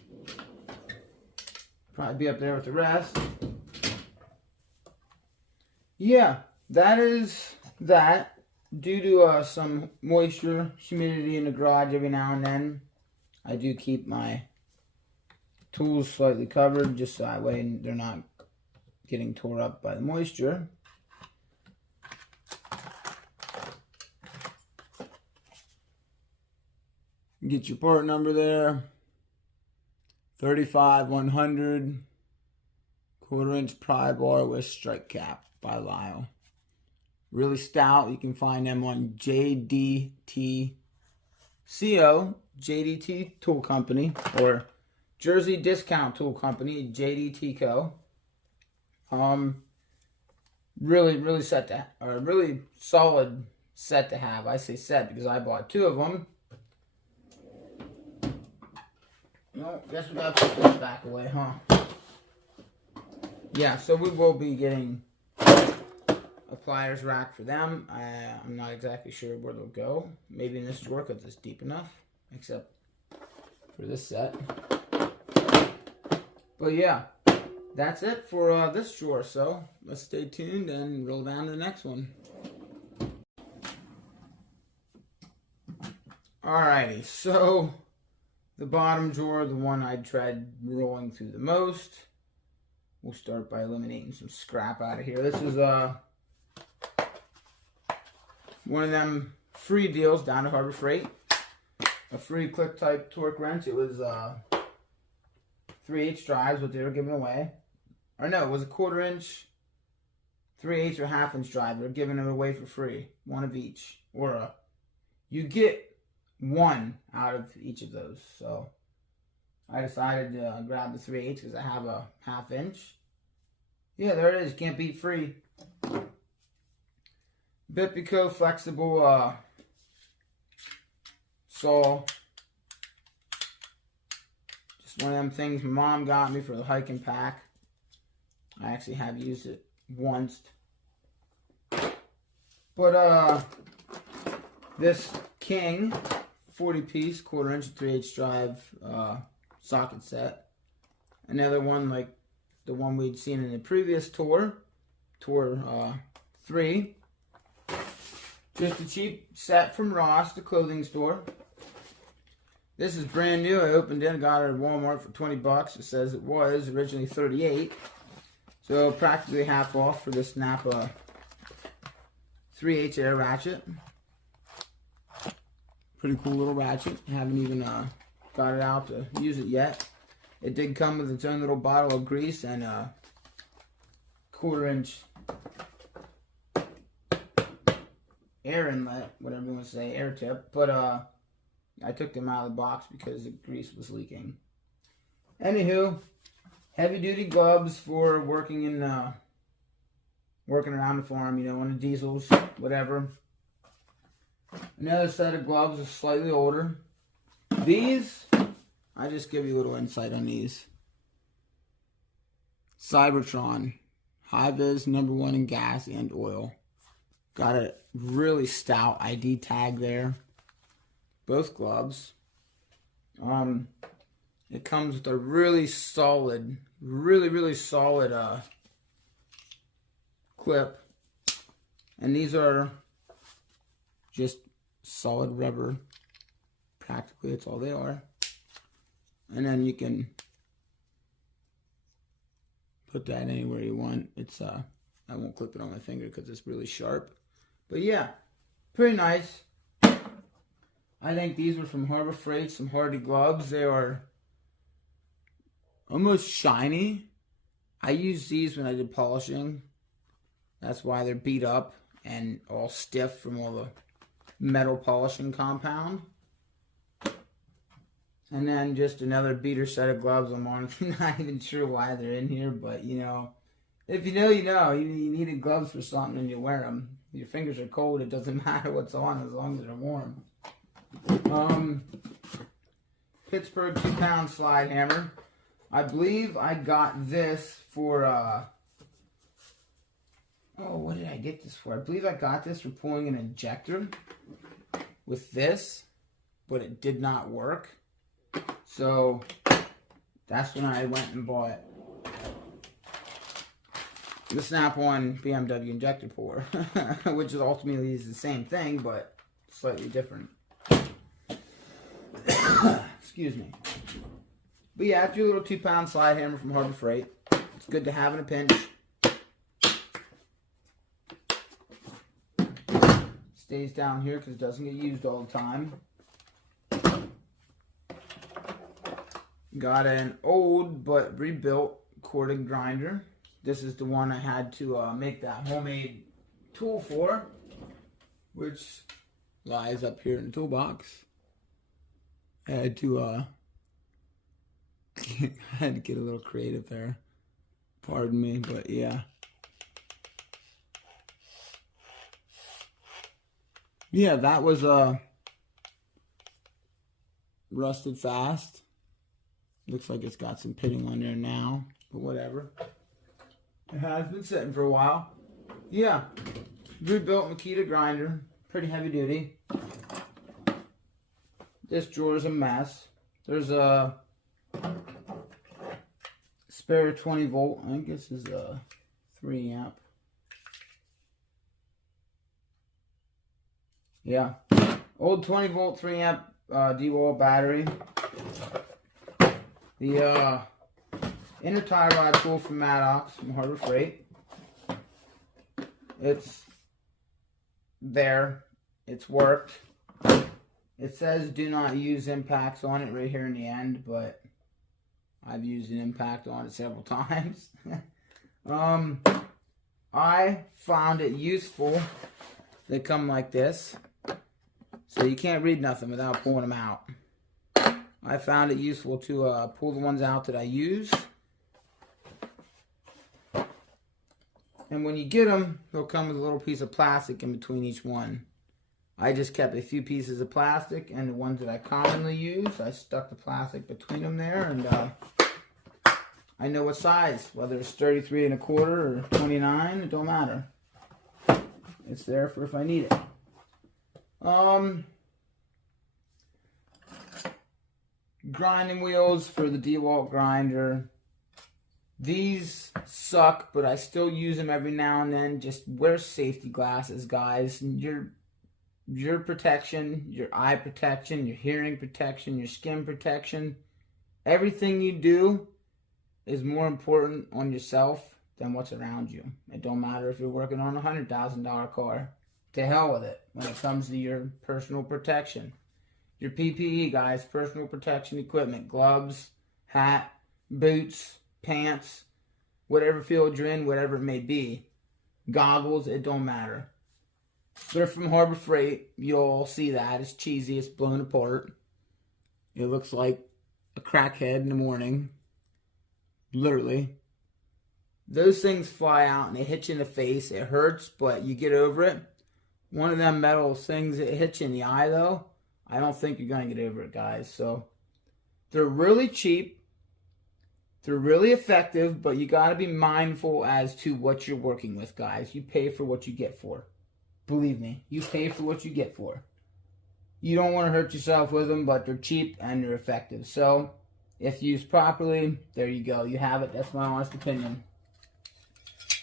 probably be up there with the rest. Yeah, that is that. Due to some moisture, humidity in the garage every now and then, I do keep my tools slightly covered, just so that way they're not getting tore up by the moisture. Get your part number there. 35-100 1/4-inch pry bar with strike cap by Lyle. Really stout. You can find them on JDT Tool Company, or Jersey Discount Tool Company, JDT Co. Really set to, or really solid set to have. I say set because I bought 2 of them. Well, guess we gotta put this back away, huh? Yeah, so we will be getting a pliers rack for them. I'm not exactly sure where they'll go. Maybe in this drawer because it's deep enough, except for this set. But yeah, that's it for this drawer. So let's stay tuned and roll down to the next one. Alrighty, so the bottom drawer, the one I tried rolling through the most. We'll start by eliminating some scrap out of here. This is one of them free deals down at Harbor Freight. A free click type torque wrench. It was 3/8 drives, what they were giving away. Or no, it was a 1/4-inch, 3/8 or 1/2 inch drive. They're giving them away for free. One of each. Or you get one out of each of those. So I decided to grab the 3/8 because I have a 1/2 inch. Yeah, there it is. Can't beat free. Bitpico flexible saw. Just one of them things my mom got me for the hiking pack. I actually have used it once. But this King 40-piece 1/4-inch 3/8 drive socket set. Another one like the one we'd seen in the previous tour 3. Just a cheap set from Ross, the clothing store. This is brand new. I opened it and got it at Walmart for 20 bucks. It says it was originally 38. So practically half off for this Napa 3/8 air ratchet. Pretty cool little ratchet. Haven't even got it out to use it yet. It did come with its own little bottle of grease and a 1/4-inch air inlet, whatever you want to say, air tip. But I took them out of the box because the grease was leaking. Anywho, heavy duty gloves for working in working around the farm, you know, on the diesels, whatever. Another set of gloves is slightly older. These, I just give you a little insight on these. Cybertron, high-vis, #1 in gas and oil. Got a really stout ID tag there. Both gloves. It comes with a really solid, really solid clip. And these are just solid rubber. Practically, that's all they are. And then you can put that anywhere you want. It's I won't clip it on my finger because it's really sharp. But yeah, pretty nice. I think these were from Harbor Freight, some hardy gloves. They are almost shiny. I used these when I did polishing. That's why they're beat up and all stiff from all the metal polishing compound. And then just another beater set of gloves. I'm honestly not even sure why they're in here, but you know, if you know, you know. You needed gloves for something and you wear them. Your fingers are cold, it doesn't matter what's on as long as they're warm. Pittsburgh 2-pound slide hammer. I believe I got this for, oh, what did I get this for? I believe I got this for pulling an injector with this, but it did not work. So that's when I went and bought the Snap-on BMW injector puller, which is ultimately the same thing, but slightly different. Excuse me. But yeah, after your little 2-pound slide hammer from Harbor Freight, it's good to have in a pinch. Stays down here because it doesn't get used all the time. got an old but rebuilt corded grinder. This is the one I had to make that homemade tool for, which lies up here in the toolbox. I had to I had to get a little creative there. Pardon me, but yeah. Yeah, that was rusted fast. Looks like it's got some pitting on there now, but whatever. It has been sitting for a while. Yeah, rebuilt Makita grinder, pretty heavy duty. This drawer is a mess. There's a spare 20 volt. I think this is a 3 amp. Yeah, old 20 volt 3 amp D-wall battery. The inner tie rod tool from Maddox from Harbor Freight. It's there. It's worked. It says do not use impacts on it right here in the end, but I've used an impact on it several times. I found it useful. They come like this, so you can't read nothing without pulling them out. I found it useful to pull the ones out that I use. And when you get them, they'll come with a little piece of plastic in between each one. I just kept a few pieces of plastic, and the ones that I commonly use, I stuck the plastic between them there, and I know what size, whether it's 33 1/4 or 29, it don't matter. It's there for if I need it. Grinding wheels for the DeWalt grinder. These suck, but I still use them every now and then. Just wear safety glasses, guys. Your protection, your eye protection, your hearing protection, your skin protection. Everything you do is more important on yourself than what's around you. It don't matter if you're working on a $100,000 car. To hell with it when it comes to your personal protection. Your PPE, guys, personal protection equipment, gloves, hat, boots, pants, whatever field you're in, whatever it may be. Goggles, it don't matter. They're from Harbor Freight. You'll see that. It's cheesy. It's blown apart. It looks like a crackhead in the morning. Literally. Those things fly out and they hit you in the face. It hurts, but you get over it. One of them metal things that hit you in the eye, though, I don't think you're going to get over it, guys. So, they're really cheap. They're really effective, but you got to be mindful as to what you're working with, guys. You pay for what you get for. Believe me, you pay for what you get for. You don't want to hurt yourself with them, but they're cheap and they're effective. So, if used properly, there you go. You have it. That's my honest opinion.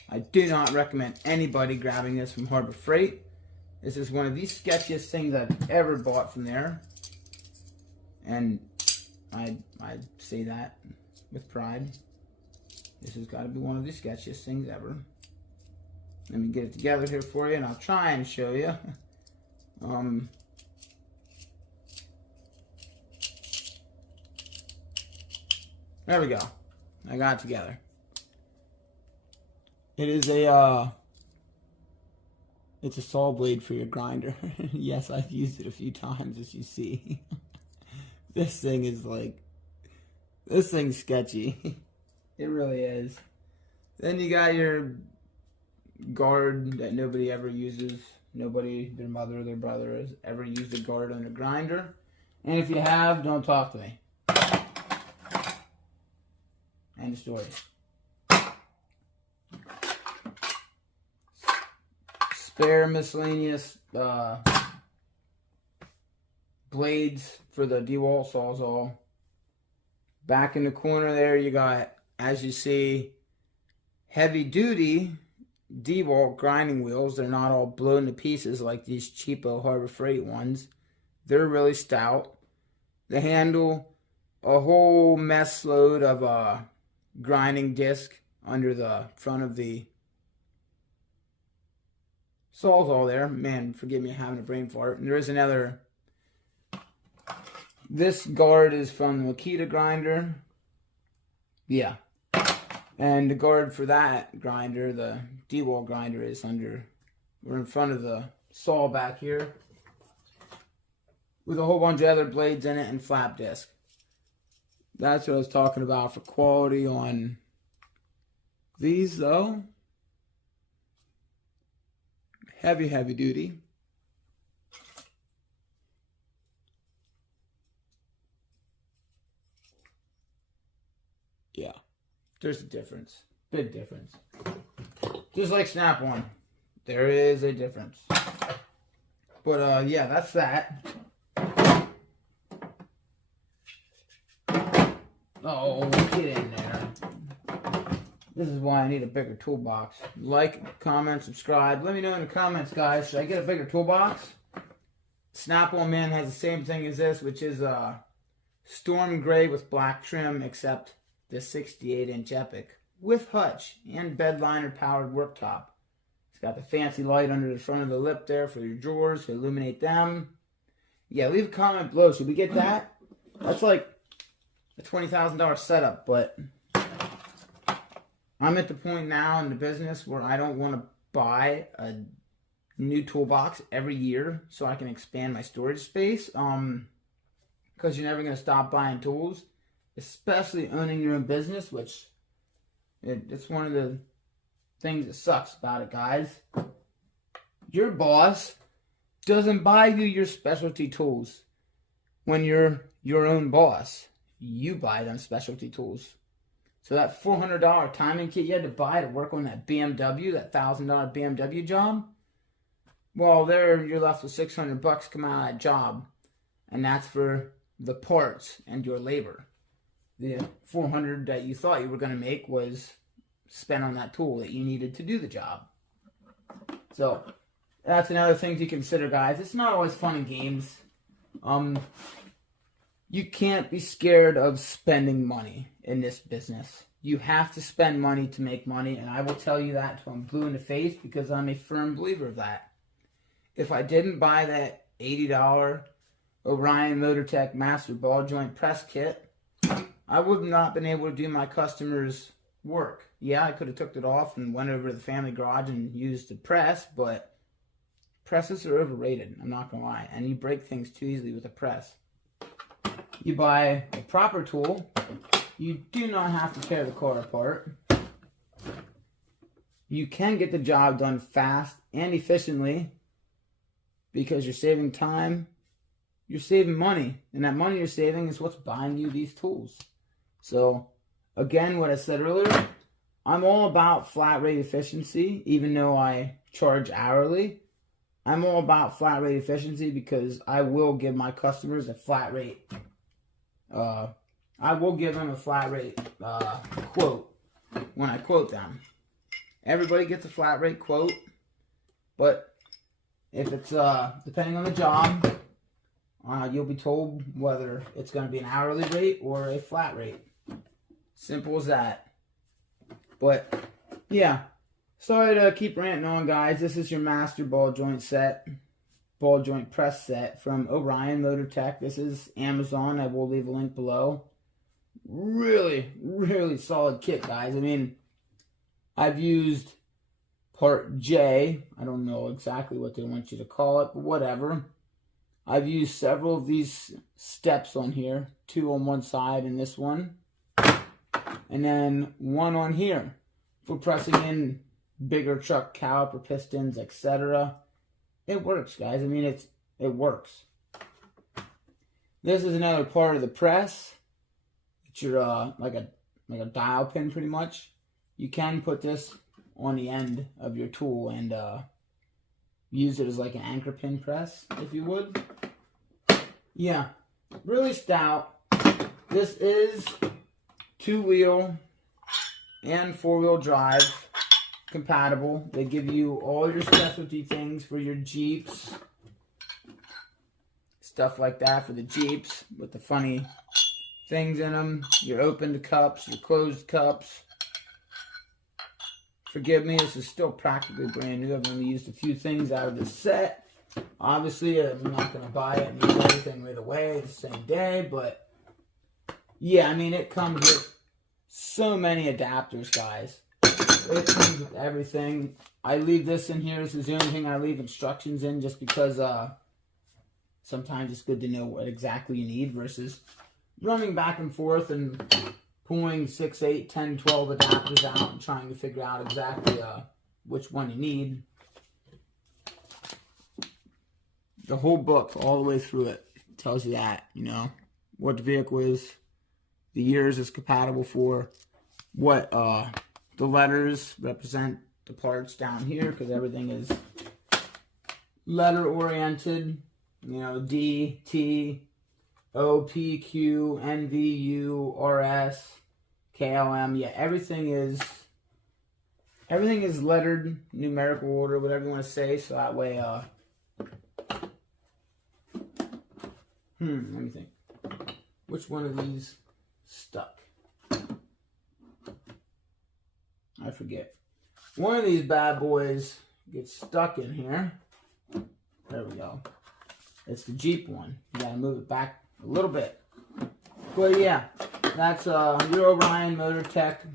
I do not recommend anybody grabbing this from Harbor Freight. This is one of the sketchiest things I've ever bought from there. And I say that with pride. This has got to be one of the sketchiest things ever. Let me get it together here for you, and I'll try and show you. There we go. I got it together. It is it's a saw blade for your grinder. Yes, I've used it a few times, as you see. This thing's sketchy. It really is. Then you got your guard that nobody ever uses. Nobody, their mother or their brother, has ever used a guard on a grinder. And if you have, don't talk to me. End of story. Spare miscellaneous blades for the DeWalt Sawzall. Back in the corner there, you got, as you see, heavy duty DeWalt grinding wheels. They're not all blown to pieces like these cheapo Harbor Freight ones. They're really stout. They handle a whole mess load of grinding disc under the front of the Sawzall there. Man, forgive me having a brain fart. And there is another This guard is from the Makita grinder. Yeah. And the guard for that grinder, the D-wall grinder, is under, we're in front of the saw back here with a whole bunch of other blades in it and flap disc. That's what I was talking about for quality on these, though. Heavy, heavy duty. Yeah, there's a difference. Big difference. Just like Snap-on, there is a difference. But, yeah, that's that. Oh, get in there. This is why I need a bigger toolbox. Like, comment, subscribe. Let me know in the comments, guys. Should I get a bigger toolbox? Snap-on Man has the same thing as this, which is storm gray with black trim, except the 68-inch Epic with hutch and bed liner powered worktop. It's got the fancy light under the front of the lip there for your drawers to illuminate them. Yeah, leave a comment below. Should we get that? That's like a $20,000 setup, but I'm at the point now in the business where I don't want to buy a new toolbox every year so I can expand my storage space. Because you're never going to stop buying tools, especially owning your own business, which it's one of the things that sucks about it, guys. Your boss doesn't buy you your specialty tools. When you're your own boss, you buy them specialty tools. So that $400 timing kit you had to buy to work on that BMW, that $1,000 BMW job, well, there you're left with $600 come out of that job, and that's for the parts and your labor. The $400 that you thought you were going to make was spent on that tool that you needed to do the job. So that's another thing to consider, guys. It's not always fun and games. You can't be scared of spending money in this business. You have to spend money to make money, and I will tell you that until I'm blue in the face, because I'm a firm believer of that. If I didn't buy that $80 Orion Motortech Master Ball Joint Press Kit, I would have not been able to do my customers' work. Yeah, I could have took it off and went over to the family garage and used the press, but presses are overrated, I'm not going to lie, and you break things too easily with a press. You buy a proper tool, you do not have to tear the car apart. You can get the job done fast and efficiently because you're saving time, you're saving money, and that money you're saving is what's buying you these tools. So, again, what I said earlier, I'm all about flat rate efficiency, even though I charge hourly. I'm all about flat rate efficiency because I will give my customers a flat rate. I will give them a flat rate quote when I quote them. Everybody gets a flat rate quote, but if it's depending on the job, you'll be told whether it's going to be an hourly rate or a flat rate. Simple as that. But yeah, sorry to keep ranting on, guys. This is your master ball joint press set from Orion Motortech. This is Amazon. I will leave a link below. Really, really solid kit, guys. I mean, I've used part J. I don't know exactly what they want you to call it, but whatever. I've used several of these steps on here. 2 on one side and this one. And then 1 on here for pressing in bigger truck caliper pistons, etc. It works, guys. I mean, it works. This is another part of the press. It's your like a dial pin, pretty much. You can put this on the end of your tool and use it as like an anchor pin press, if you would. Yeah, really stout. This is 2-wheel and 4-wheel drive compatible. They give you all your specialty things for your Jeeps, stuff like that for the Jeeps with the funny things in them. Your opened cups, your closed cups. Forgive me, this is still practically brand new. I've only used a few things out of this set. Obviously, I'm not going to buy it and use everything right away the same day, but yeah, I mean, it comes with so many adapters, guys. It comes with everything. I leave this in here. This is the only thing I leave instructions in, just because sometimes it's good to know what exactly you need versus running back and forth and pulling 6, 8, 10, 12 adapters out and trying to figure out exactly which one you need. The whole book, all the way through it, tells you that, you know, what the vehicle is, the years it's compatible for, what the letters represent the parts down here, because everything is letter oriented, you know, D, T, O, P, Q, N, V, U, R, S, K, L, M. Yeah, everything is lettered, numerical order, whatever you want to say, so that way, let me think. Which one of these stuck? I forget. One of these bad boys gets stuck in here. There we go. It's the Jeep one. You gotta move it back a little bit. But yeah, that's your Orion Motor Tech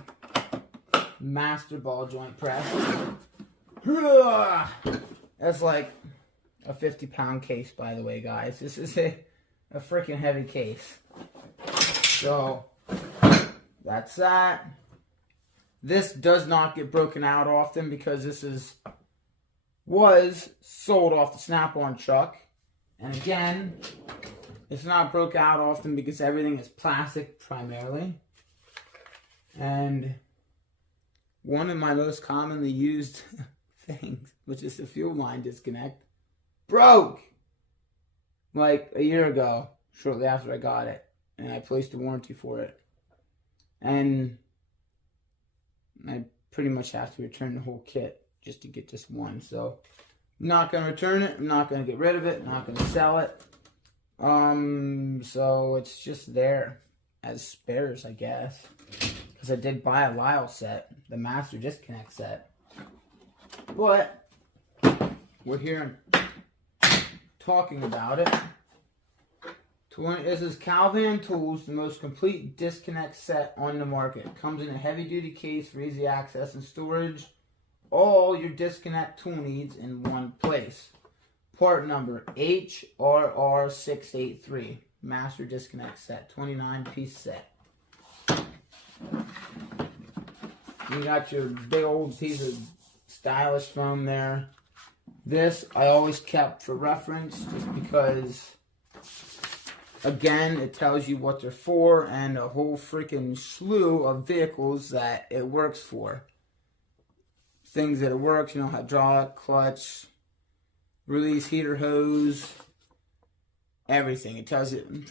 Master Ball Joint Press. That's like a 50-pound case, by the way, guys. This is a freaking heavy case. So that's that. This does not get broken out often because this was sold off the Snap-on truck. And again, it's not broke out often because everything is plastic primarily. And one of my most commonly used things, which is the fuel line disconnect, broke like a year ago, shortly after I got it. And I placed a warranty for it. And I pretty much have to return the whole kit just to get this one. So I'm not going to return it. I'm not going to get rid of it. I'm not going to sell it. So it's just there as spares, I guess. Because I did buy a Lyle set, the Master Disconnect set. But we're here talking about it. This is Calvan Tools, the most complete disconnect set on the market. Comes in a heavy-duty case for easy access and storage. All your disconnect tool needs in one place. Part number HRR683. Master Disconnect Set. 29-piece set. You got your big old piece of stylish foam there. This I always kept for reference just because, again, it tells you what they're for and a whole freaking slew of vehicles that it works for. Things that it works, you know, hydraulic, clutch, release heater hose, everything. It tells you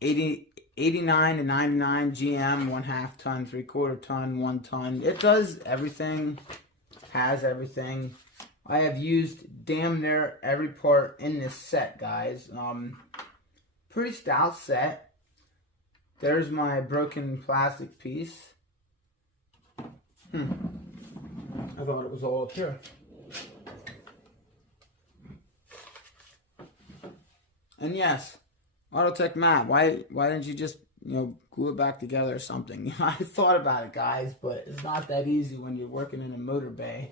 89 to 99 GM, 1/2 ton, 3/4 ton, 1 ton. It does everything, has everything. I have used damn near every part in this set, guys. Pretty stout set. There's my broken plastic piece. I thought it was all up here. And yes, Autotech Matt, why didn't you just, you know, glue it back together or something? I thought about it, guys, but it's not that easy when you're working in a motor bay.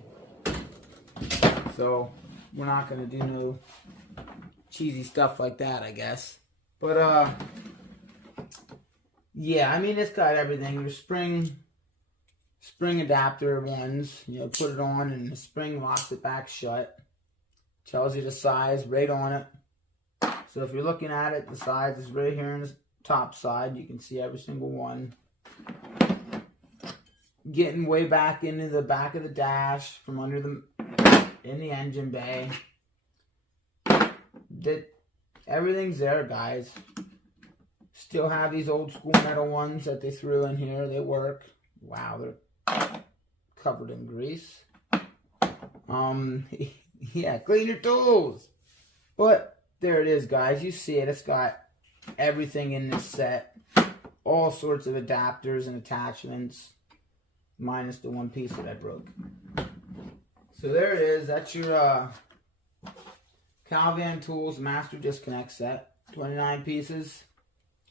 So we're not gonna do no cheesy stuff like that, I guess. But yeah, I mean, it's got everything. Your spring adapter ones, you know, put it on and the spring locks it back shut. Tells you the size right on it. So if you're looking at it, the size is right here on the top side. You can see every single one. Getting way back into the back of the dash from under in the engine bay. Everything's there, guys. Still have these old school metal ones that they threw in here. They work. Wow, they're covered in grease. Yeah, clean your tools. But there it is, guys. You see it. It's got everything in this set. All sorts of adapters and attachments. Minus the one piece that I broke. So there it is. That's your Calvan Tools Master Disconnect Set, 29 pieces,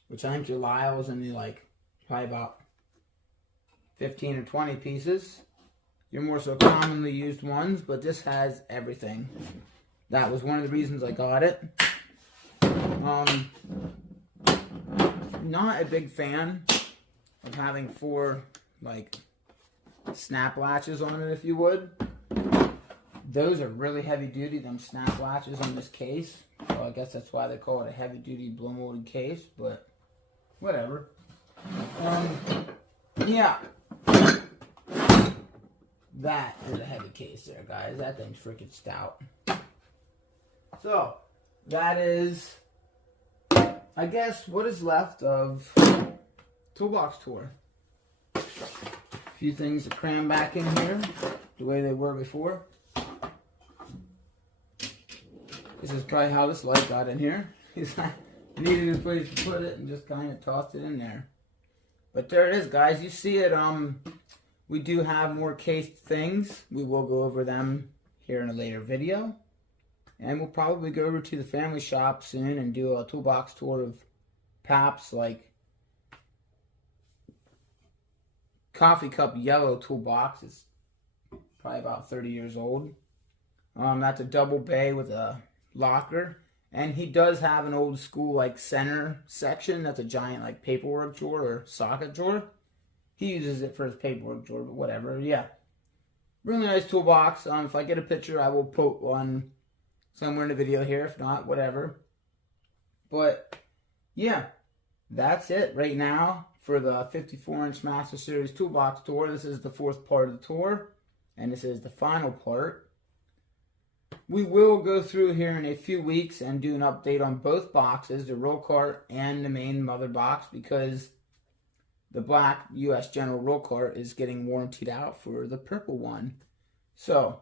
which I think your Lyle is only like probably about 15 or 20 pieces. Your more so commonly used ones, but this has everything. That was one of the reasons I got it. Not a big fan of having 4 like snap latches on it, if you would. Those are really heavy duty, them snap latches on this case. So I guess that's why they call it a heavy duty blow molded case, but whatever. Yeah. That is a heavy case there, guys. That thing's freaking stout. So, that is, I guess, what is left of ToolBoxTour. A few things to cram back in here, the way they were before. This is probably how this light got in here. I needed a place to put it and just kind of tossed it in there. But there it is, guys. You see it. We do have more cased things. We will go over them here in a later video. And we'll probably go over to the family shop soon and do a toolbox tour of Pap's like coffee cup yellow toolbox. It's probably about 30 years old. That's a double bay with a locker. And he does have an old school like center section. That's a giant like paperwork drawer or socket drawer. He uses it for his paperwork drawer, but whatever. Yeah. Really nice toolbox. If I get a picture, I will put one somewhere in the video here. If not, whatever. But, yeah. That's it right now for the 54-inch Master Series Toolbox Tour. This is the 4th part of the tour. And this is the final part. We will go through here in a few weeks and do an update on both boxes, the roll cart and the main mother box, because the black U.S. General roll cart is getting warrantied out for the purple one. So,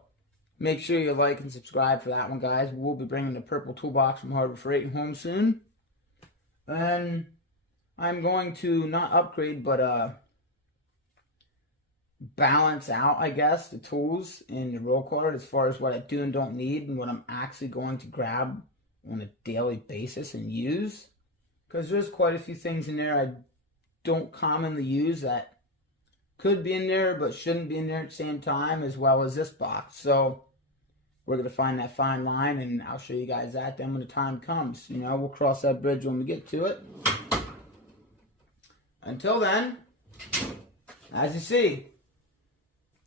make sure you like and subscribe for that one, guys. We'll be bringing the purple toolbox from Harbor Freight home soon. And I'm going to not upgrade, but balance out, I guess, the tools in the roll cart as far as what I do and don't need and what I'm actually going to grab on a daily basis and use. Because there's quite a few things in there I don't commonly use that could be in there but shouldn't be in there at the same time, as well as this box. So we're going to find that fine line, and I'll show you guys that then when the time comes. You know, we'll cross that bridge when we get to it. Until then, as you see,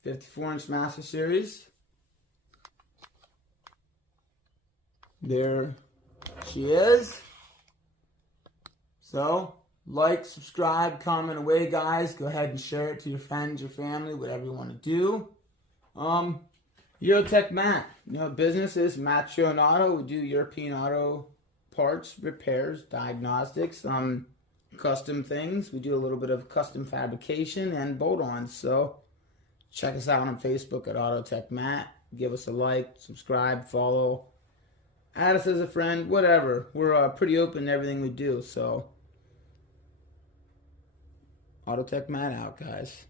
54-inch Master Series. There she is. So, like, subscribe, comment away, guys. Go ahead and share it to your friends, your family, whatever you want to do. Eurotech Matt. You know, business is Matt Shown Auto. We do European auto parts, repairs, diagnostics, custom things. We do a little bit of custom fabrication and bolt-ons. So, check us out on Facebook at Autotech Matt. Give us a like, subscribe, follow, add us as a friend, whatever. We're pretty open to everything we do. So, Autotech Matt out, guys.